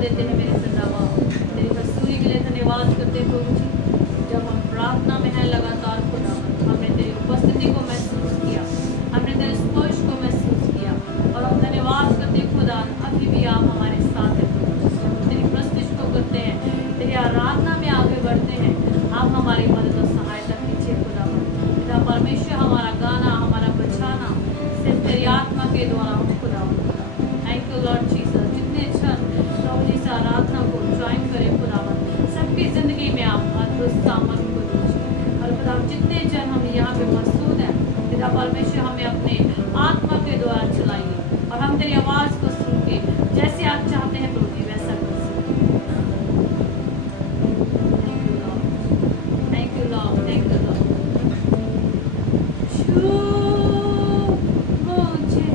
देते हैं मेरे खुदावा। तेरी कस्तूरी के लिए धन्यवाद करते हैं प्रभु जी। जब हम प्रार्थना में हैं लगातार खुदावन, हमने तेरी उपस्थिति को महसूस किया, हमने तेरे स्पर्श को महसूस किया और हम धन्यवाद करते हैं खुदा, अभी भी आप हमारे साथ हैं प्रभु। हम तेरी प्रस्तुति को करते हैं, तेरी आराधना में आगे बढ़ते हैं, आप हमारी मदद और सहायता कीजिए खुदावन। पिता परमेश्वर, हमारा गाना, हमारा बचाना सिर्फ तेरी आत्मा के द्वारा हो खुदावन। Thank you Lord Jesus. जितने जन प्रभु जी से आराधना को ज्वाइन करें खुदावन, सबकी जिंदगी में आप अद्भुत सामर्थ को दीजिए। और खुदा जितने जन हम यहाँ पे मौजूद हैं, पिता परमेश्वर हमें अपने आत्मा के द्वारा चलाइए और हम तेरी आवाज़ को सुन के जैसे आप चाहते हैं प्रभु जी वैसा कर सकें। Thank you Lord, thank you Lord, thank you Lord. मुझे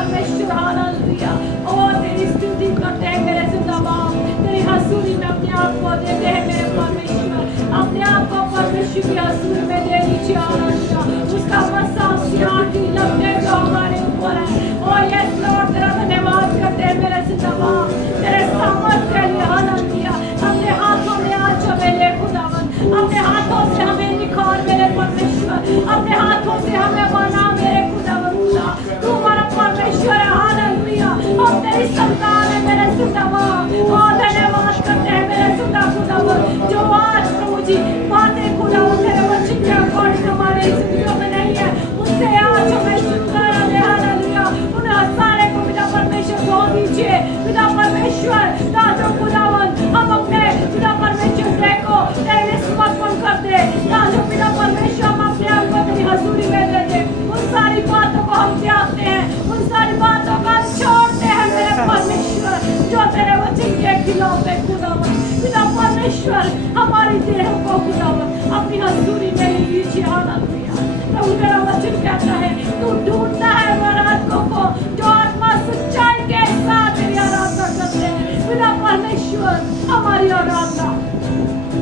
परमेश्वर हालेलुया। ओ तेरी स्तुति करते हैं मेरे जिंदा बाप, तेरी हसूरी में अपने आप को देते हैं मेरे परमेश्वर, अपने आप को परमेश्वर की हसूरी में दे दीजिए हालेलुया। उसका मसाल सियाह की लपटे जो हमारे ऊपर है, ओ यस लॉर्ड तेरा धन्यवाद करते हैं मेरे जिंदा बाप, तेरे सामर्थ के लिए हालेलुया। अपने हाथों में आज हमें ले खुदावन, अपने हाथों से हमें निखार मेरे परमेश्वर, अपने हाथों से हमें बना मेरे खुदावन खुदा, तू हमारा परमेश्वर है हालेलुया। हम तेरी संतान है मेरे खुदावन, ओ धन्यवाद करते हैं मेरे खुदा खुदावन, जो आज प्रभु जी बातें खुदावन तेरे वचन के अकॉर्डिंग हमारे जिंदगियों में नहीं है, उससे आज हमें छुटकारा दे हालेलुया। उन सारे को पिता परमेश्वर धो दीजिए पिता परमेश्वर, ताजो खुदावन हम अपने पिता परमेश्वर देखो तेरे समर्पण कर दे, ताजो पिता परमेश्वर हम अपने आप को तेरी हजूरी में दे दे, उन सारी बातों को हम त्यागते हैं, उन सारी बातों को हम छोड़ते हैं मेरे परमेश्वर, जो तेरे वचन के खिलाफ है खुदावन पिता परमेश्वर। हमारी देह को खुदावन अपनी हजूरी में ले लीजिए हालेलुया। प्रभु तेरा वचन कहता है तू ढूंढता है आराधकों को जो आत्मा सच्चाई के साथ तेरी आराधना करते हैं पिता परमेश्वर। हमारी आराधना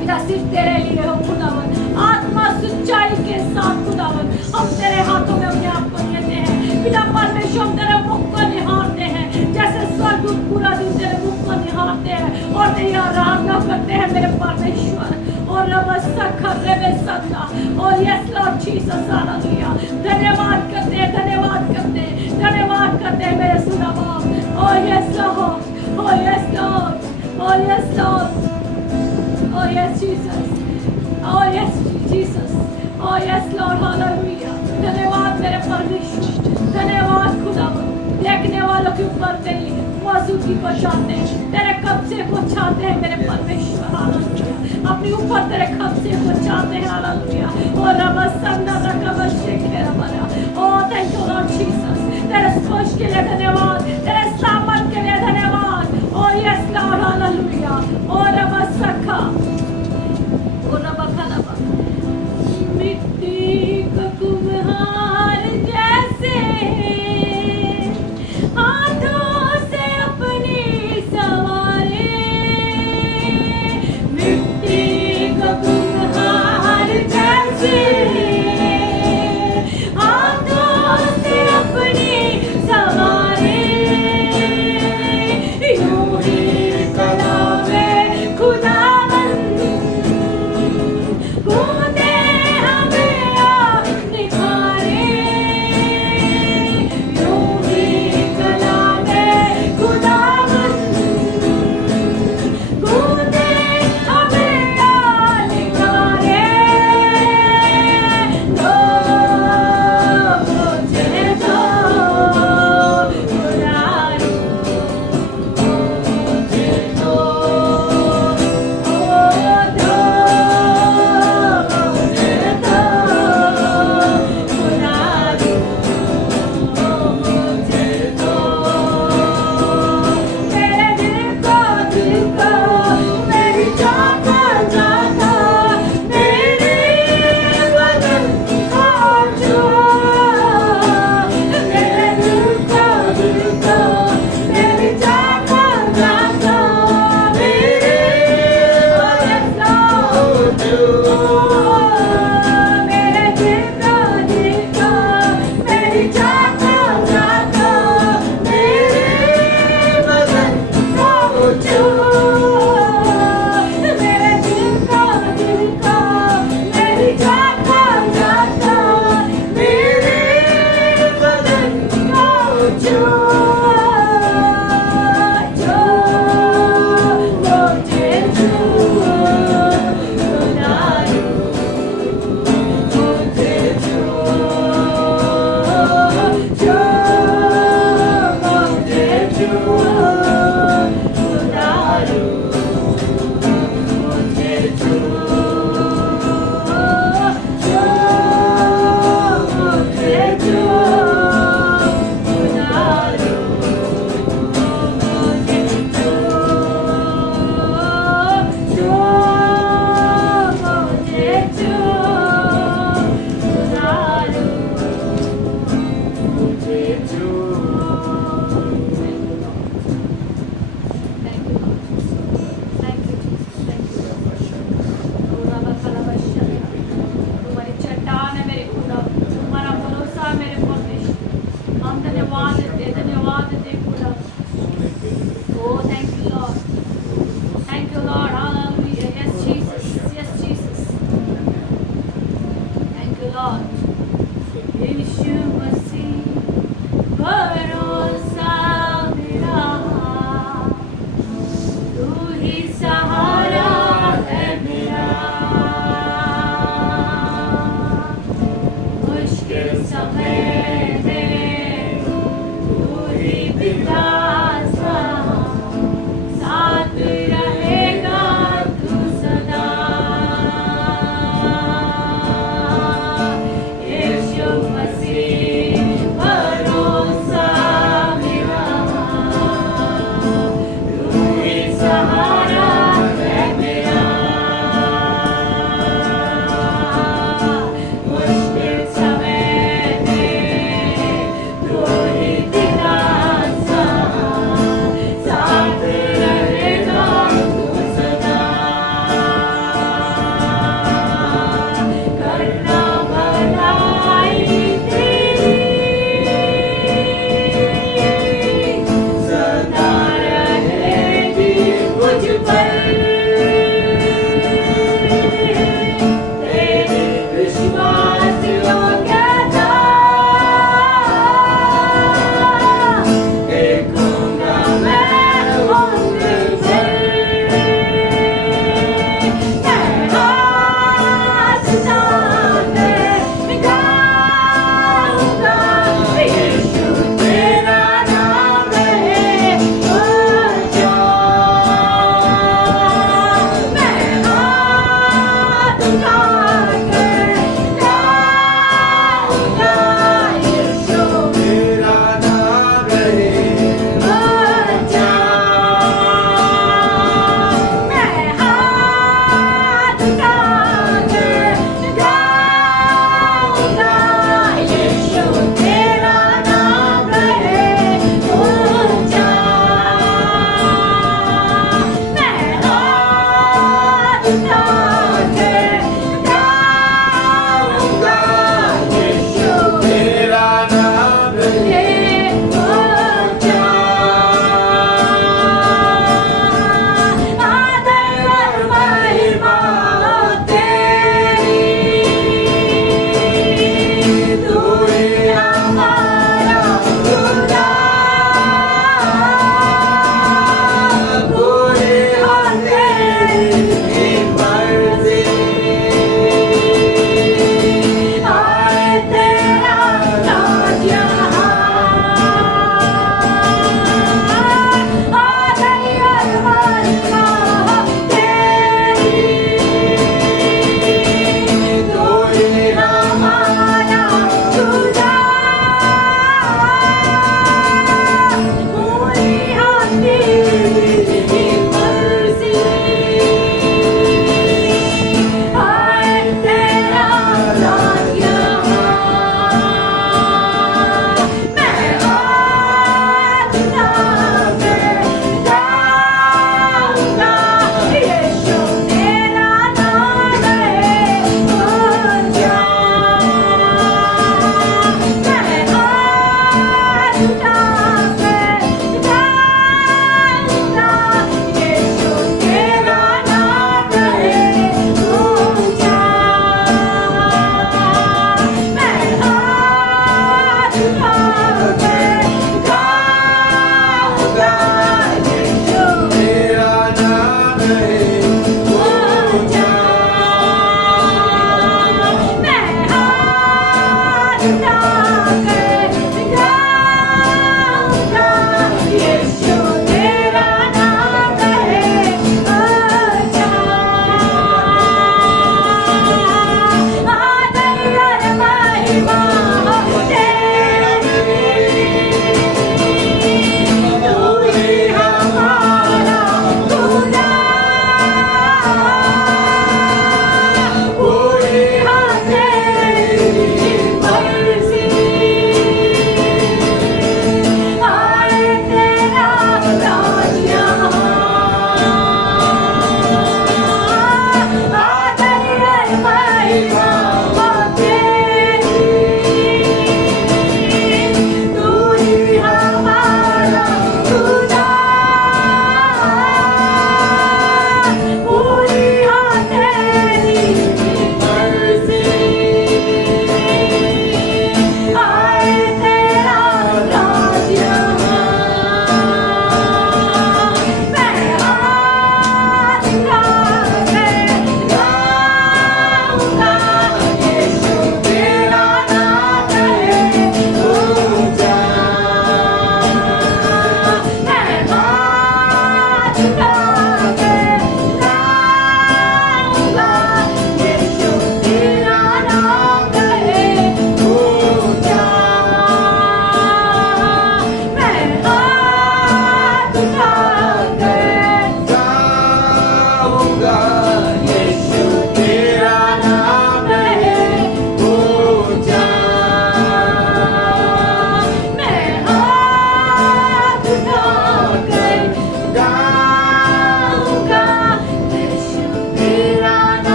पिता सिर्फ तेरे लिए हो खुदावन, आत्मा सच्चाई के साथ खुदावन हम तेरे हाथों में अपने आप को देते हैं पिता परमेश्वर। हम तेरे मुख को निहारते हैं जैसे स्वर्गदूत पूरा दिन तेरे मुख को निहारते हैं और तेरी आराधना करते हैं मेरे परमेश्वर। और और यस लॉर्ड जीसस हालेलुया। धन्यवाद करते हैं, धन्यवाद करते हैं, धन्यवाद करते हैं मेरे सुना बाप। ओ यस लॉर्ड, ओ यस लॉर्ड, ओ यस लॉर्ड, ओ यस जीसस, ओ यस जीसस, ओ यस लॉर्ड हालेलुया। धन्यवाद मेरे परमेश्वर, धन्यवाद खुदावन। देखने वालों के ऊपर तेरी मौजूदगी को चाहते हैं, तेरे कब्जे को चाहते हैं मेरे परमेश्वर हालेलुया। अपने ऊपर तेरे कब्जे को चाहते हैं हालेलुया। और रबसंदा रकबशे के रबरा, ओ थैंक यू लॉर्ड जीसस, तेरे स्पर्श के लिए धन्यवाद, तेरे सामर्थ के लिए धन्यवाद। Oh yes lord hallelujah. Oh रबसखा, ओ रबखलबा, मिट्टी का कुम्हार जैसे हाथों से अपनी सवारे, मिट्टी का कुम्हार जैसे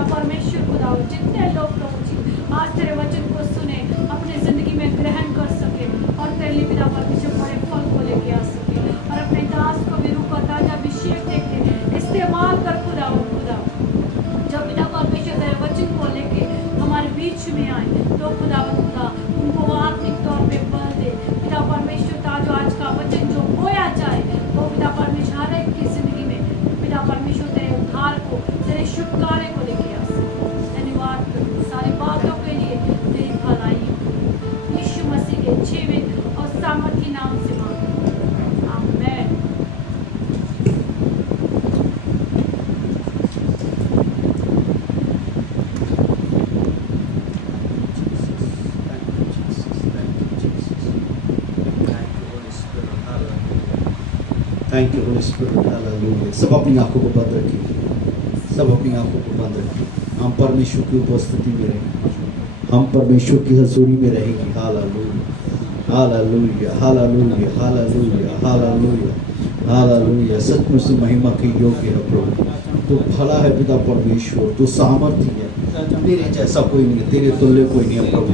पिता परमेश्वर खुदावन, जितने लोग प्रभु जी आज तेरे वचन को सुने, अपने जिंदगी में ग्रहण कर सके और तेरे लिए पिता परमेश्वर बड़े फल को लेके आ सके, और अपने दास को भी रूपा ताजा अभिषेक देके इस्तेमाल कर खुदावन। खुदा जब पिता परमेश्वर तेरे वचन को लेके हमारे बीच में आए तो खुदावन खुदा उनको आत्मिक तौर पे बल दे पिता परमेश्वर। ताजो आज का वचन जो बोया जाए वो पिता परमेश्वर हर एक की जिंदगी में पिता परमेश्वर तेरे उद्धार को, तेरे शुभ कार्य को लेके आ सके। धन्यवाद प्रभु सारी बातों के लिए, तेरी भलाई हो। यीशु मसीह के जीवित और सामर्थी नाम से मांगते हैं, आमीन। Thank you Holi spirit, hallelujah. सब अपनी आंखों को बंद रखिए, सब अपनी आंखों को बंद रखिए। हम परमेश्वर की उपस्थिति में रहेंगे, हम परमेश्वर की हजूरी में रहेंगे। Hallelujah, hallelujah, hallelujah, hallelujah, hallelujah, hallelujah. सचमुच से महिमा के योग्य है प्रभु, तो भला है पिता परमेश्वर, तो सामर्थी है, तेरे जैसा कोई नहीं है, तेरे तुल्य कोई नहीं है प्रभु,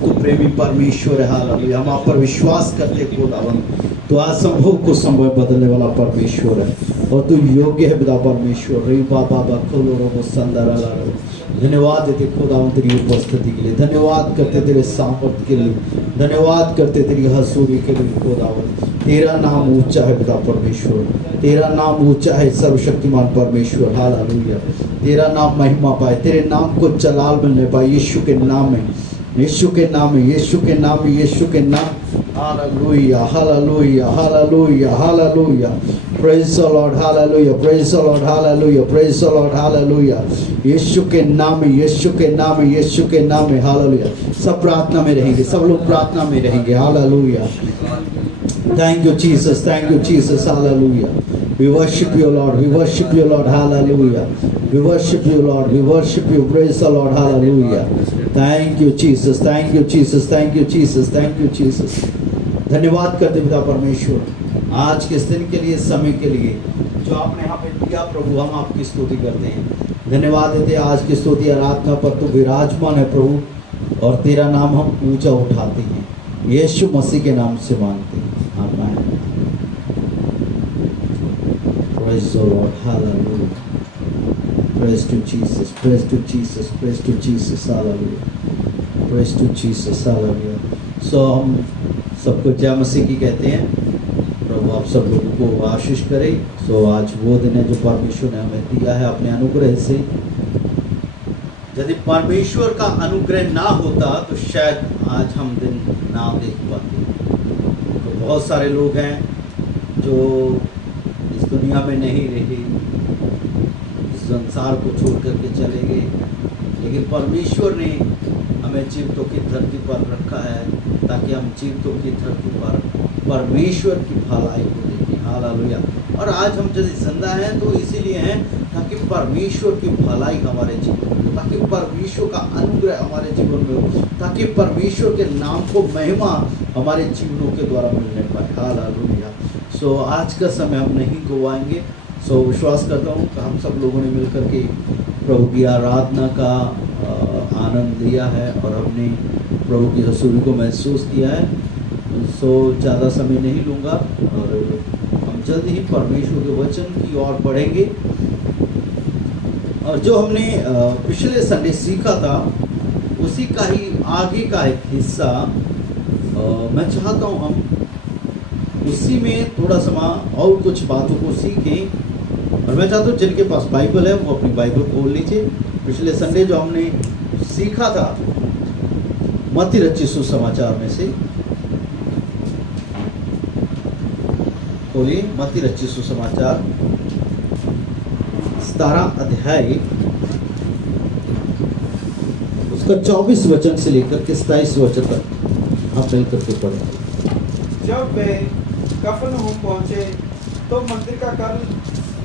तो प्रेमी परमेश्वर है। हालेलुया, हम आप पर विश्वास करते खुदावन, तो असंभव को संभव बदलने वाला परमेश्वर है, और तू योग्य है पिता परमेश्वर। रे बाबा खोलो रो संदर। धन्यवाद देते खुदावन तेरी उपस्थिति के लिए, धन्यवाद करते तेरे सामर्थ्य के लिए, धन्यवाद करते तेरी हसूरी के लिए खुदावन। तेरा नाम ऊंचा है पिता परमेश्वर, तेरा नाम ऊंचा है सर्वशक्तिमान परमेश्वर। हालेलुया, तेरा नाम महिमा पाए, तेरे नाम को जलाल मिलने पाए, यीशु के नाम में, यीशु के नाम में, यीशु के नाम में, यीशु के नाम। Hallelujah, hallelujah, hallelujah, hallelujah. Praise the lord, hallelujah, praise the lord, hallelujah, praise the lord, hallelujah. यीशु के नाम में, यीशु के नाम में, यीशु के नाम में। हालेलुया। सब प्रार्थना में रहेंगे, सब लोग प्रार्थना में रहेंगे। Hallelujah. Thank you Jesus, thank you Jesus, hallelujah. We worship you Lord, we worship you Lord, hallelujah. We worship you Lord, we worship you, praise the Lord, hallelujah. Thank you Jesus, thank you Jesus, thank you Jesus, thank you Jesus. धन्यवाद करते पिता परमेश्वर आज के इस दिन के लिए, समय के लिए जो आपने यहाँ पे दिया प्रभु, हम आपकी स्तुति करते हैं, धन्यवाद देते हैं। आज की स्तुति आराधना पर तो विराजमान है प्रभु, और तेरा नाम हम ऊंचा उठाते हैं, यीशु मसीह के नाम से मांगते हैं, आमीन। Praise the Lord, hallelujah. Praise to Jesus, praise to Jesus, praise to Jesus, hallelujah. Praise to Jesus, hallelujah. So हम सबको जय मसीह की कहते हैं। प्रभु आप सब लोगों को आशीष करे। सो आज वो दिन है जो परमेश्वर ने हमें दिया है अपने अनुग्रह से। यदि परमेश्वर का अनुग्रह ना होता तो शायद आज हम दिन ना देख पाते। तो बहुत सारे लोग हैं जो इस दुनिया में नहीं रहे, इस संसार को छोड़ करके चले गए, लेकिन परमेश्वर ने हमें जीवितों की धरती पर रखा है ताकि हम जीवितों की धरती पर परमेश्वर की भलाई को देखें। हालेलुया। और आज हम यदि जिंदा हैं तो इसीलिए हैं ताकि परमेश्वर की भलाई हमारे जीवन में हो, ताकि परमेश्वर का अनुग्रह हमारे जीवन में हो, ताकि परमेश्वर के नाम को महिमा हमारे जीवनों के द्वारा मिलने पाए। हालेलुया। सो आज का समय हम नहीं गवाएंगे। सो विश्वास करता हूँ कि हम सब लोगों ने मिलकर के प्रभु की आराधना का आनंद लिया है और हमने प्रभु की हसूरी को महसूस किया है। सो ज़्यादा समय नहीं लूँगा और हम जल्द ही परमेश्वर के वचन की ओर बढ़ेंगे। और जो हमने पिछले संडे सीखा था उसी का ही आगे का एक हिस्सा मैं चाहता हूँ हम उसी में थोड़ा समय और कुछ बातों को सीखें। और मैं चाहता हूँ जिनके पास बाइबल है वो अपनी बाइबल खोल लीजिए। पिछले संडे जो हमने सीखा था मत्ती रचित सुसमाचार में से, खोलिए मत्ती रचित सुसमाचार 17 अध्याय उसका 24 वचन से लेकर के 27 वचन तक आप मिल करके पढ़ेंगे। जब वे कफरनहूम पहुंचे तो मंदिर का कर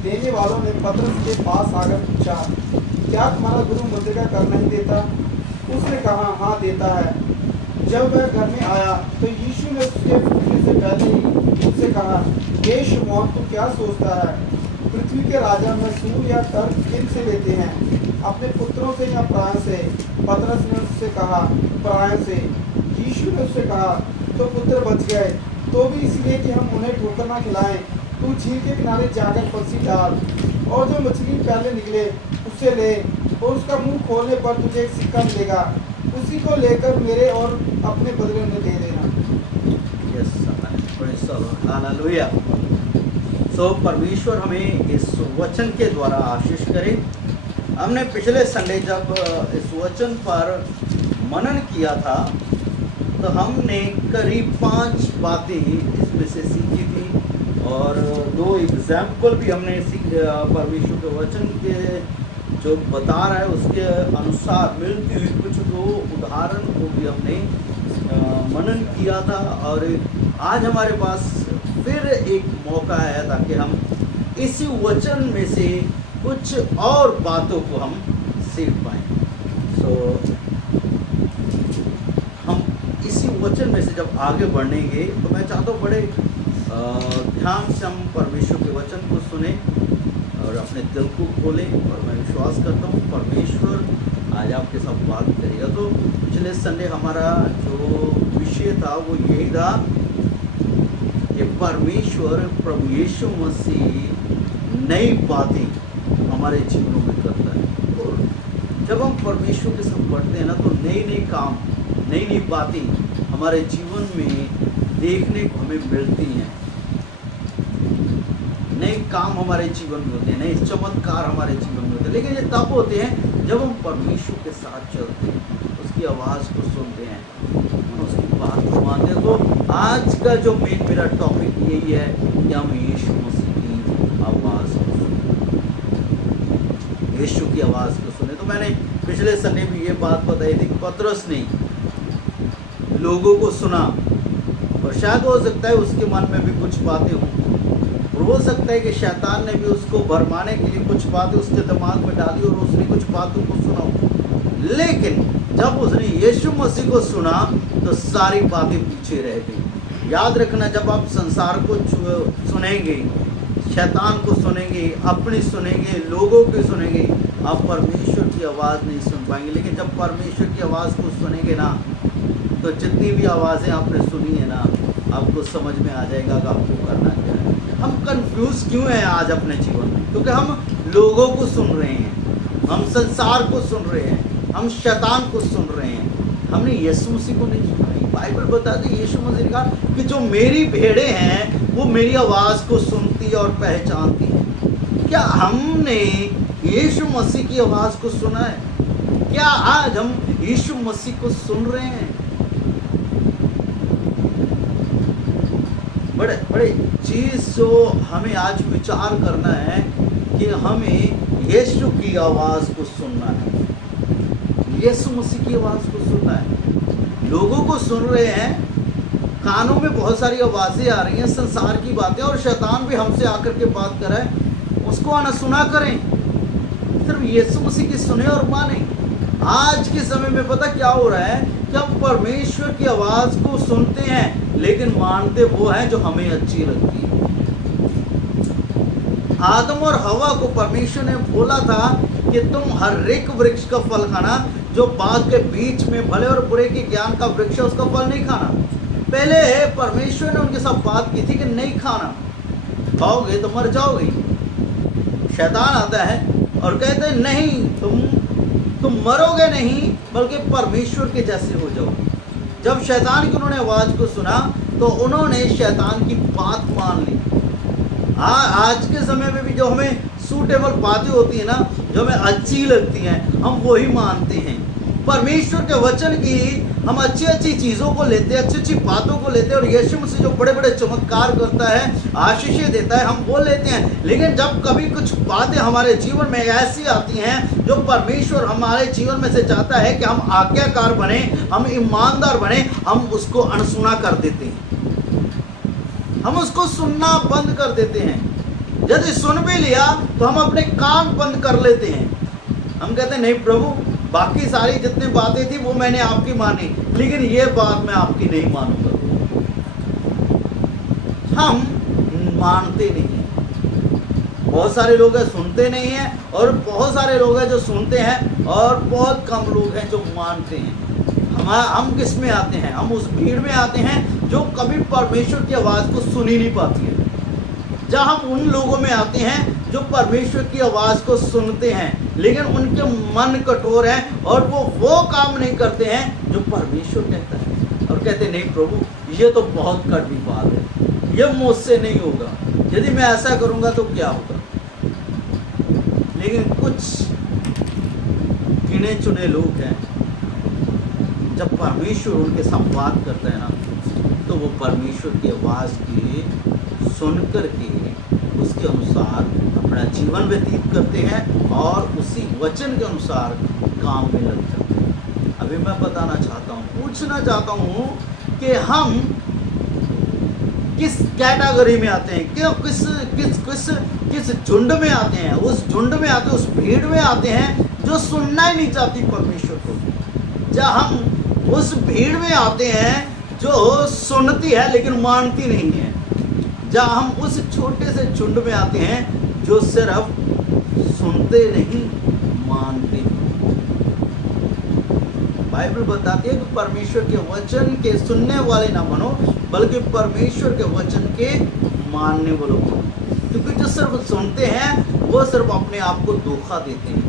देने वालों ने पतरस के पास आकर पूछा, क्या तुम्हारा गुरु मंदिर का कर नहीं देता? उसने कहा, हाँ देता है। जब वह घर में आया तो यीशु ने उसके पूछने से पहले ही उससे कहा, हे शिमोन, तू क्या सोचता है? पृथ्वी के राजा मजदूर या कर किन से लेते हैं? अपने पुत्रों से या प्रायों से? पतरस ने उससे कहा, प्रायों से। यीशु ने उससे कहा, तो पुत्र बच गए, तो भी इसलिए कि हम उन्हें ठोकर ना खिलाएं। तू झील के किनारे जाकर फंसी डाल, और जो मछली पहले निकले उसे ले, और उसका मुंह खोलने पर तुझे एक सिक्का मिलेगा, उसी को लेकर मेरे और अपने बदले उन्हें दे देना। हालेलुया। सो परमेश्वर हमें इस वचन के द्वारा आशीष करे। हमने पिछले संडे जब इस वचन पर मनन किया था तो हमने करीब 5 बातें इसमें से सीखी थी और 2 एग्जाम्पल भी हमने परमेश्वर के वचन के जो बता रहा है उसके अनुसार मिलती हुई कुछ 2 उदाहरण को भी हमने मनन किया था। और आज हमारे पास फिर एक मौका है ताकि हम इसी वचन में से कुछ और बातों को हम सीख पाएँ। सो हम इसी वचन में से जब आगे बढ़ेंगे तो मैं चाहता हूँ बड़े ध्यान से हम परमेश्वर के वचन को सुने और अपने दिल को खोलें। और मैं विश्वास करता हूँ परमेश्वर आज आपके साथ बात करेगा। तो पिछले संडे हमारा जो विषय था वो यही था कि परमेश्वर प्रभु यीशु मसीह नई बातें हमारे जीवनों में करता है। और जब हम परमेश्वर के साथ बढ़ते हैं ना तो नई काम, नई बातें हमारे जीवन में देखने को हमें मिलती हैं। नए काम हमारे जीवन में होते हैं, नए चमत्कार हमारे जीवन में होते हैं। लेकिन ये तब होते हैं जब हम परमेश्वर के साथ चलते हैं, उसकी आवाज़ को सुनते हैं, उसकी बात को मानते हैं। तो आज का जो मेरा टॉपिक यही है कि हम यीशु मसीह की आवाज़ को सुने, यीशु की आवाज़ को सुने। तो मैंने पिछले संडे भी ये बात बताई थी कि पतरस ने लोगों को सुना और शायद हो सकता है उसके मन में भी कुछ बातें हों, और हो सकता है कि शैतान ने भी उसको भरमाने के लिए कुछ बातें उसके दिमाग में डाली और उसने कुछ बातों को सुना। लेकिन जब उसने यीशु मसीह को सुना तो सारी बातें पीछे रह गई। याद रखना, जब आप संसार को सुनेंगे, शैतान को सुनेंगे, अपनी सुनेंगे, लोगों की सुनेंगे, आप परमेश्वर की आवाज़ नहीं सुन पाएंगे। लेकिन जब परमेश्वर की आवाज़ को सुनेंगे ना तो जितनी भी आवाज़ें आपने सुनी है ना आपको समझ में आ जाएगा कि आपको करना क्या है। हम कंफ्यूज क्यों हैं आज अपने जीवन में? क्योंकि हम लोगों को सुन रहे हैं, हम संसार को सुन रहे हैं, हम शैतान को सुन रहे हैं, हमने यीशु मसीह को नहीं सुना है। बाइबल बताती है, यीशु मसीह ने कहा कि जो मेरी भेड़ें हैं वो मेरी आवाज़ को सुनती और पहचानती हैं। क्या हमने यीशु मसीह की आवाज़ को सुना है? क्या आज हम यीशु मसीह को सुन रहे हैं? बड़े चीज़ जो हमें आज विचार करना है कि हमें यीशु की आवाज़ को सुनना है, यीशु मसीह की आवाज़ को सुनना है। लोगों को सुन रहे हैं, कानों में बहुत सारी आवाज़ें आ रही हैं, संसार की बातें, और शैतान भी हमसे आकर के बात कर रहा है, उसको आना सुना करें, सिर्फ यीशु मसीह की सुने और माने। आज के समय में पता क्या हो रहा है कि हम परमेश्वर की आवाज़ को सुनते हैं लेकिन मानते वो है जो हमें अच्छी लगती है। आदम और हवा को परमेश्वर ने बोला था कि तुम हर एक वृक्ष का फल खाना, जो बाग के बीच में भले और बुरे के ज्ञान का वृक्ष है उसका फल नहीं खाना। पहले परमेश्वर ने उनके साथ बात की थी कि नहीं खाना, खाओगे तो मर जाओगे। शैतान आता है और कहते हैं नहीं, तुम मरोगे नहीं बल्कि परमेश्वर के जैसे हो जाओगे। जब शैतान की उन्होंने आवाज़ को सुना तो उन्होंने शैतान की बात मान ली। आज के समय में भी जो हमें सूटेबल बातें होती हैं ना, जो हमें अच्छी लगती हैं, हम वही मानते हैं। परमेश्वर के वचन की हम अच्छी अच्छी चीज़ों को लेते हैं, अच्छी अच्छी बातों को लेते हैं, और यीशु मसीह जो बड़े बड़े चमत्कार करता है, आशीषें देता है, हम वो लेते हैं। लेकिन जब कभी कुछ बातें हमारे जीवन में ऐसी आती हैं जो परमेश्वर हमारे जीवन में से चाहता है कि हम आज्ञाकार बने, हम ईमानदार बने, हम उसको अनसुना कर देते हैं, हम उसको सुनना बंद कर देते हैं। यदि सुन भी लिया तो हम अपने कान बंद कर लेते हैं। हम कहते हैं नहीं प्रभु, बाकी सारी जितनी बातें थी वो मैंने आपकी मानी, लेकिन ये बात मैं आपकी नहीं मानूंगा। हम मानते नहीं, बहुत सारे लोग हैं सुनते नहीं हैं, और बहुत सारे लोग हैं जो सुनते हैं, और बहुत कम लोग हैं जो मानते हैं। हम किस में आते हैं? हम उस भीड़ में आते हैं जो कभी परमेश्वर की आवाज़ को सुन ही नहीं पाती है। जहाँ हम उन लोगों में आते हैं जो परमेश्वर की आवाज़ को सुनते हैं, लेकिन उनके मन कठोर हैं और वो काम नहीं करते हैं जो परमेश्वर कहता है, और कहते नहीं प्रभु ये तो बहुत कड़वी बात है, ये मुझसे नहीं होगा, यदि मैं ऐसा करूँगा तो क्या होगा। लेकिन कुछ गिने चुने लोग हैं, जब परमेश्वर उनके साथ बात करता है ना, तो वो परमेश्वर की आवाज़ की सुन कर के उसके अनुसार अपना जीवन व्यतीत करते हैं और उसी वचन के अनुसार काम में लग जाते हैं। अभी मैं बताना चाहता हूँ, पूछना चाहता हूँ कि हम किस कैटेगरी में आते हैं, क्यों किस झुंड में आते हैं। उस झुंड में आते हैं, उस भीड़ में आते हैं जो सुनना ही नहीं चाहती परमेश्वर को। जब हम उस भीड़ में आते हैं जो सुनती है लेकिन मानती नहीं है। जब हम उस छोटे से झुंड में आते हैं जो सिर्फ सुनते नहीं मानते। बाइबल बताती है कि परमेश्वर के वचन के सुनने वाले ना बनो, बल्कि परमेश्वर के वचन के मानने वालों बनो। क्योंकि जो सिर्फ सुनते हैं वो सिर्फ अपने आप को धोखा देते हैं,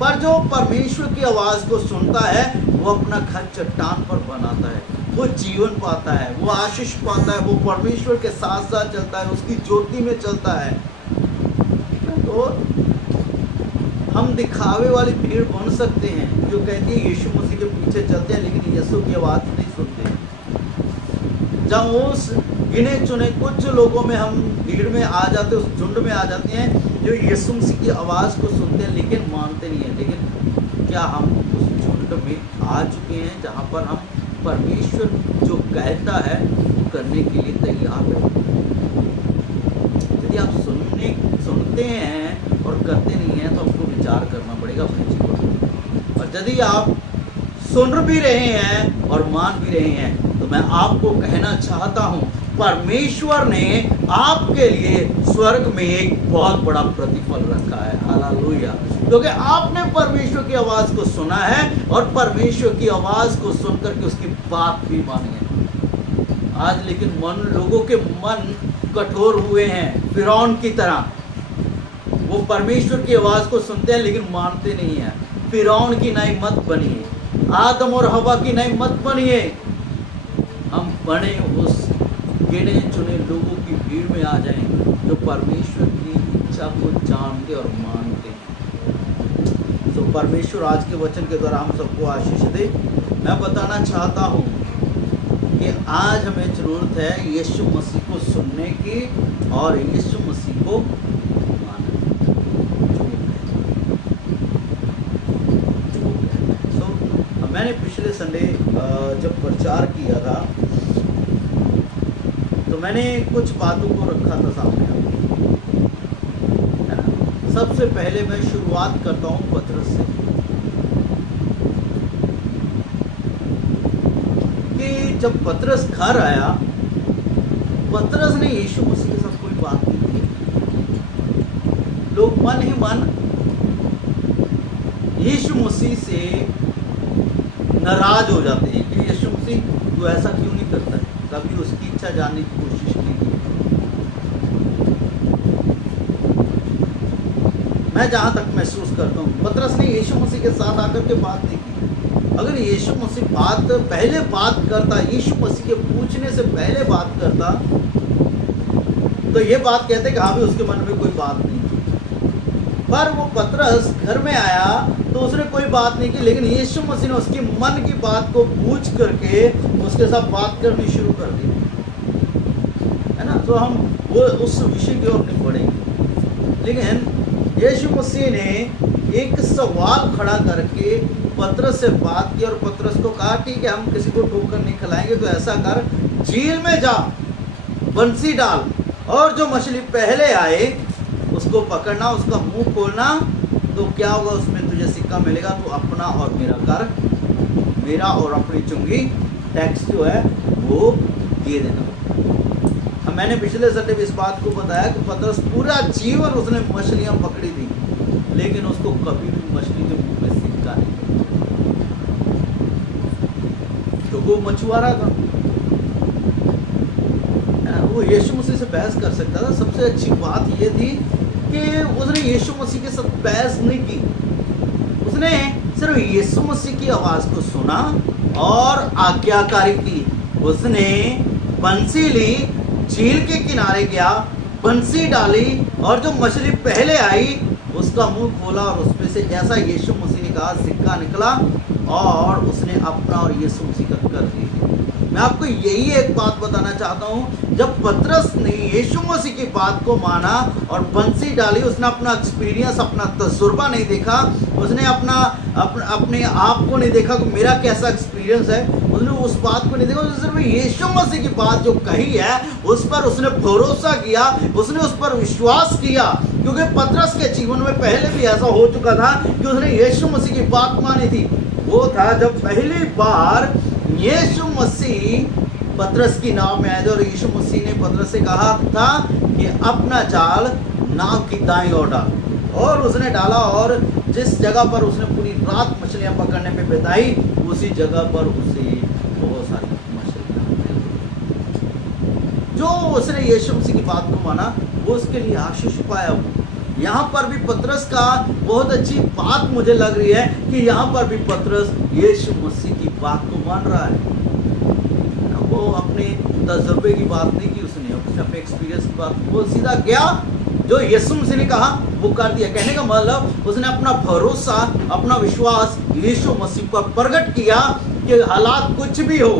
पर जो परमेश्वर की आवाज़ को सुनता है वो अपना घर चट्टान पर बनाता है, वो जीवन पाता है, वो आशीष पाता है, वो परमेश्वर के साथ साथ चलता है, उसकी ज्योति में चलता है। तो हम दिखावे वाली भीड़ बन सकते हैं जो कहती है यीशु मसीह के पीछे चलते हैं लेकिन यीशु की आवाज़ नहीं सुनते। जब उस गिने चुने कुछ लोगों में हम भीड़ में आ जाते हैं, उस झुंड में आ जाते हैं जो यीशु मसीह की आवाज़ को सुनते हैं लेकिन मानते नहीं हैं। लेकिन क्या हम उस झुंड में आ चुके हैं जहाँ पर हम परमेश्वर जो कहता है वो करने के लिए तैयार हैं? यदि आप सुनते हैं और करते नहीं हैं तो आपको विचार करना पड़ेगा अपने जीवन। और यदि आप सुन भी रहे हैं और मान भी रहे हैं तो मैं आपको कहना चाहता हूँ परमेश्वर ने आपके लिए स्वर्ग में एक बहुत बड़ा प्रतिफल रखा है। हालेलुया। क्योंकि आपने परमेश्वर की आवाज़ को सुना है और परमेश्वर की आवाज़ को सुनकर के उसकी बात भी मानी है। आज लेकिन लोगों के मन कठोर हुए हैं फिरौन की तरह। वो परमेश्वर की आवाज़ को सुनते हैं लेकिन मानते नहीं हैं। फिरौन की नाई मत बनिए, आदम और हवा की नाई मत बनिए। हम बने उस गिने चुने लोगों की भीड़ में आ जाएं जो परमेश्वर की इच्छा को जानते और मानते हैं। तो परमेश्वर आज के वचन के द्वारा हम सबको आशीष दे। मैं बताना चाहता हूँ कि आज हमें ज़रूरत है यीशु मसीह को सुनने की और यीशु मसीह को मानने की। तो मैंने पिछले संडे जब प्रचार किया था तो मैंने कुछ बातों को रखा था सामने, है ना। सबसे पहले मैं शुरुआत करता हूँ पतरस से कि जब पतरस घर आया, पतरस ने यीशु मसीह के साथ कोई बात नहीं की। लोग मन ही मन यीशु मसीह से नाराज हो जाते हैं कि यीशु मसीह तू ऐसा क्यों नहीं करता है, कभी उसकी इच्छा जानने की कोशिश नहीं की। मैं जहाँ तक महसूस करता हूँ पतरस ने यीशु मसीह के साथ आकर के बात नहीं की। अगर यीशु मसीह पहले बात करता, यीशु मसीह के पूछने से पहले बात करता तो ये बात कहते कि हाँ भी उसके मन में कोई बात नहीं थी। पर वो पतरस घर में आया तो उसने कोई बात नहीं की, लेकिन यीशु मसीह ने उसकी मन की बात को पूछ करके उसके साथ बात करनी शुरू कर दी, है ना। तो हम वो उस विषय की ओर नहीं बढ़ेंगे। लेकिन यीशु मसीह ने एक सवाल खड़ा करके पतरस से बात की और पतरस को कहा ठीक है हम किसी को ठोकर नहीं खिलाएंगे, तो ऐसा कर झील में जा, बंसी डाल और जो मछली पहले आए उसको पकड़ना, उसका मुंह खोलना, तो क्या होगा उसमें तुझे सिक्का मिलेगा। तो अपना और मेरा कर, मेरा और अपनी चुंगी टैक्स जो है वो दे देना। मैंने पिछले संडे भी इस बात को बताया कि पतरस पूरा जीवन उसने मछलियां पकड़ी थी, लेकिन उसको कभी भी मछली के मुंह में सिक्का नहीं, तो वो मछुआरा था, वो यीशु मसीह से बहस कर सकता था। सबसे अच्छी बात ये थी कि उसने यीशु मसीह के साथ बहस नहीं की, उसने सिर्फ यीशु मसीह की आवाज को सुना और आज्ञाकारी की। उसने बंसी ली, झील के किनारे गया, बंसी डाली और जो मछली पहले आई उसका मुंह खोला और उसमें से जैसा यीशु मसीह ने कहा सिक्का निकला और उसने अपना और यीशु मसीह का कर दिया। मैं आपको यही एक बात बताना चाहता हूँ, जब पतरस ने यीशु मसीह की बात को माना और बंसी डाली, उसने अपना एक्सपीरियंस, अपना तजुर्बा नहीं देखा, उसने अपने आप को नहीं देखा कि मेरा कैसा एक्सपीरियंस है, उसने उस बात को नहीं देखा, उसने सिर्फ यीशु मसीह की बात जो कही है उस पर उसने भरोसा किया, उसने उस पर विश्वास किया। क्योंकि पतरस के जीवन में पहले भी ऐसा हो चुका था कि उसने यीशु मसीह की बात मानी थी। वो था जब पहली बार यीशु मसीह पतरस की नाव में आए थे और यीशु मसीह ने पतरस से कहा था कि अपना जाल नाव की दाईं ओर डाल, और उसने डाला और जिस जगह पर उसने पूरी रात मछलियां पकड़ने में बिताई उसी जगह पर उसे बहुत सारी मछलियां मिली। जो उसने यीशु मसीह की बात को माना वो उसके लिए आशीष पाया। यहाँ पर भी पतरस का बहुत अच्छी बात मुझे लग रही है कि यहाँ पर भी पतरस यीशु मसीह की बात को मान रहा है। वो अपने तजुर्बे की बात नहीं की, उसने अपने एक्सपीरियंस की बात, वो सीधा गया जो यीशु मसीह ने कहा वो कर दिया। कहने का मतलब उसने अपना भरोसा, अपना विश्वास यीशु मसीह पर प्रकट किया कि हालात कुछ भी हो,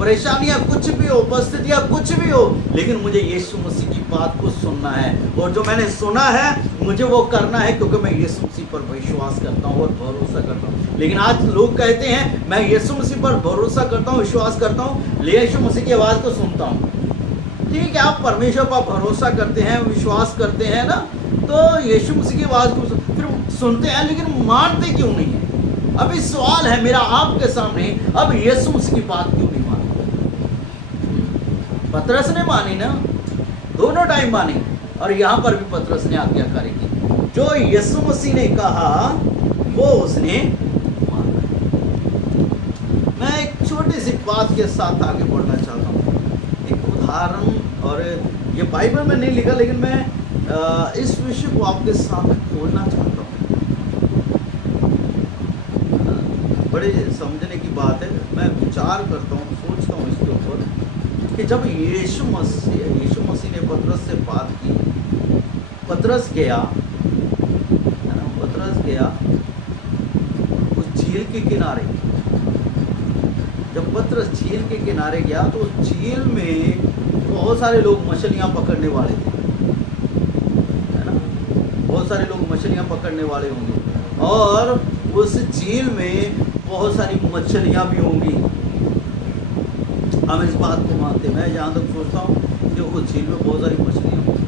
परेशानियां कुछ भी हो, परिस्थितियां कुछ भी हो, लेकिन मुझे यीशु मसीह की बात को सुनना है और जो मैंने सुना है मुझे वो करना है, क्योंकि मैं यीशु मसीह पर विश्वास करता हूँ और भरोसा करता हूँ। लेकिन आज लोग कहते हैं मैं यीशु मसीह पर भरोसा करता हूँ, विश्वास करता हूँ, यीशु मसीह की आवाज़ को सुनता हूँ। ठीक है, आप परमेश्वर पर भरोसा करते हैं, विश्वास करते हैं ना, तो यीशु मसीह की आवाज़ को फिर सुनते हैं, लेकिन मानते क्यों नहीं है? अभी सवाल है मेरा आपके सामने, अब यीशु मसीह की बात क्यों नहीं मानते? पतरस ने मानी ना, दोनों टाइम मानी, और यहाँ पर भी पतरस ने आज्ञाकारी की। जो यीशु मसीह ने कहा वो उसने माना। मैं एक छोटी सी बात के साथ आगे बढ़ना चाहता हूँ, एक उदाहरण, और ये बाइबल में नहीं लिखा लेकिन मैं इस विषय को आपके सामने खोलना चाहता हूँ। बड़े समझने की बात है, मैं विचार करता हूँ, सोचता हूँ इसके ऊपर कि जब यीशु मसीह ने पतरस से बात की, पतरस गया उस झील के किनारे। जब पतरस झील के किनारे गया तो उस झील में बहुत सारे लोग मछलियां पकड़ने वाले थे, है ना, बहुत सारे लोग मछलियां पकड़ने वाले होंगे और उस झील में बहुत सारी मछलियां भी होंगी। हम इस बात को मानते हैं, मैं जहाँ तक सोचता हूँ कि वो झील में बहुत सारी मछलियाँ होंगी।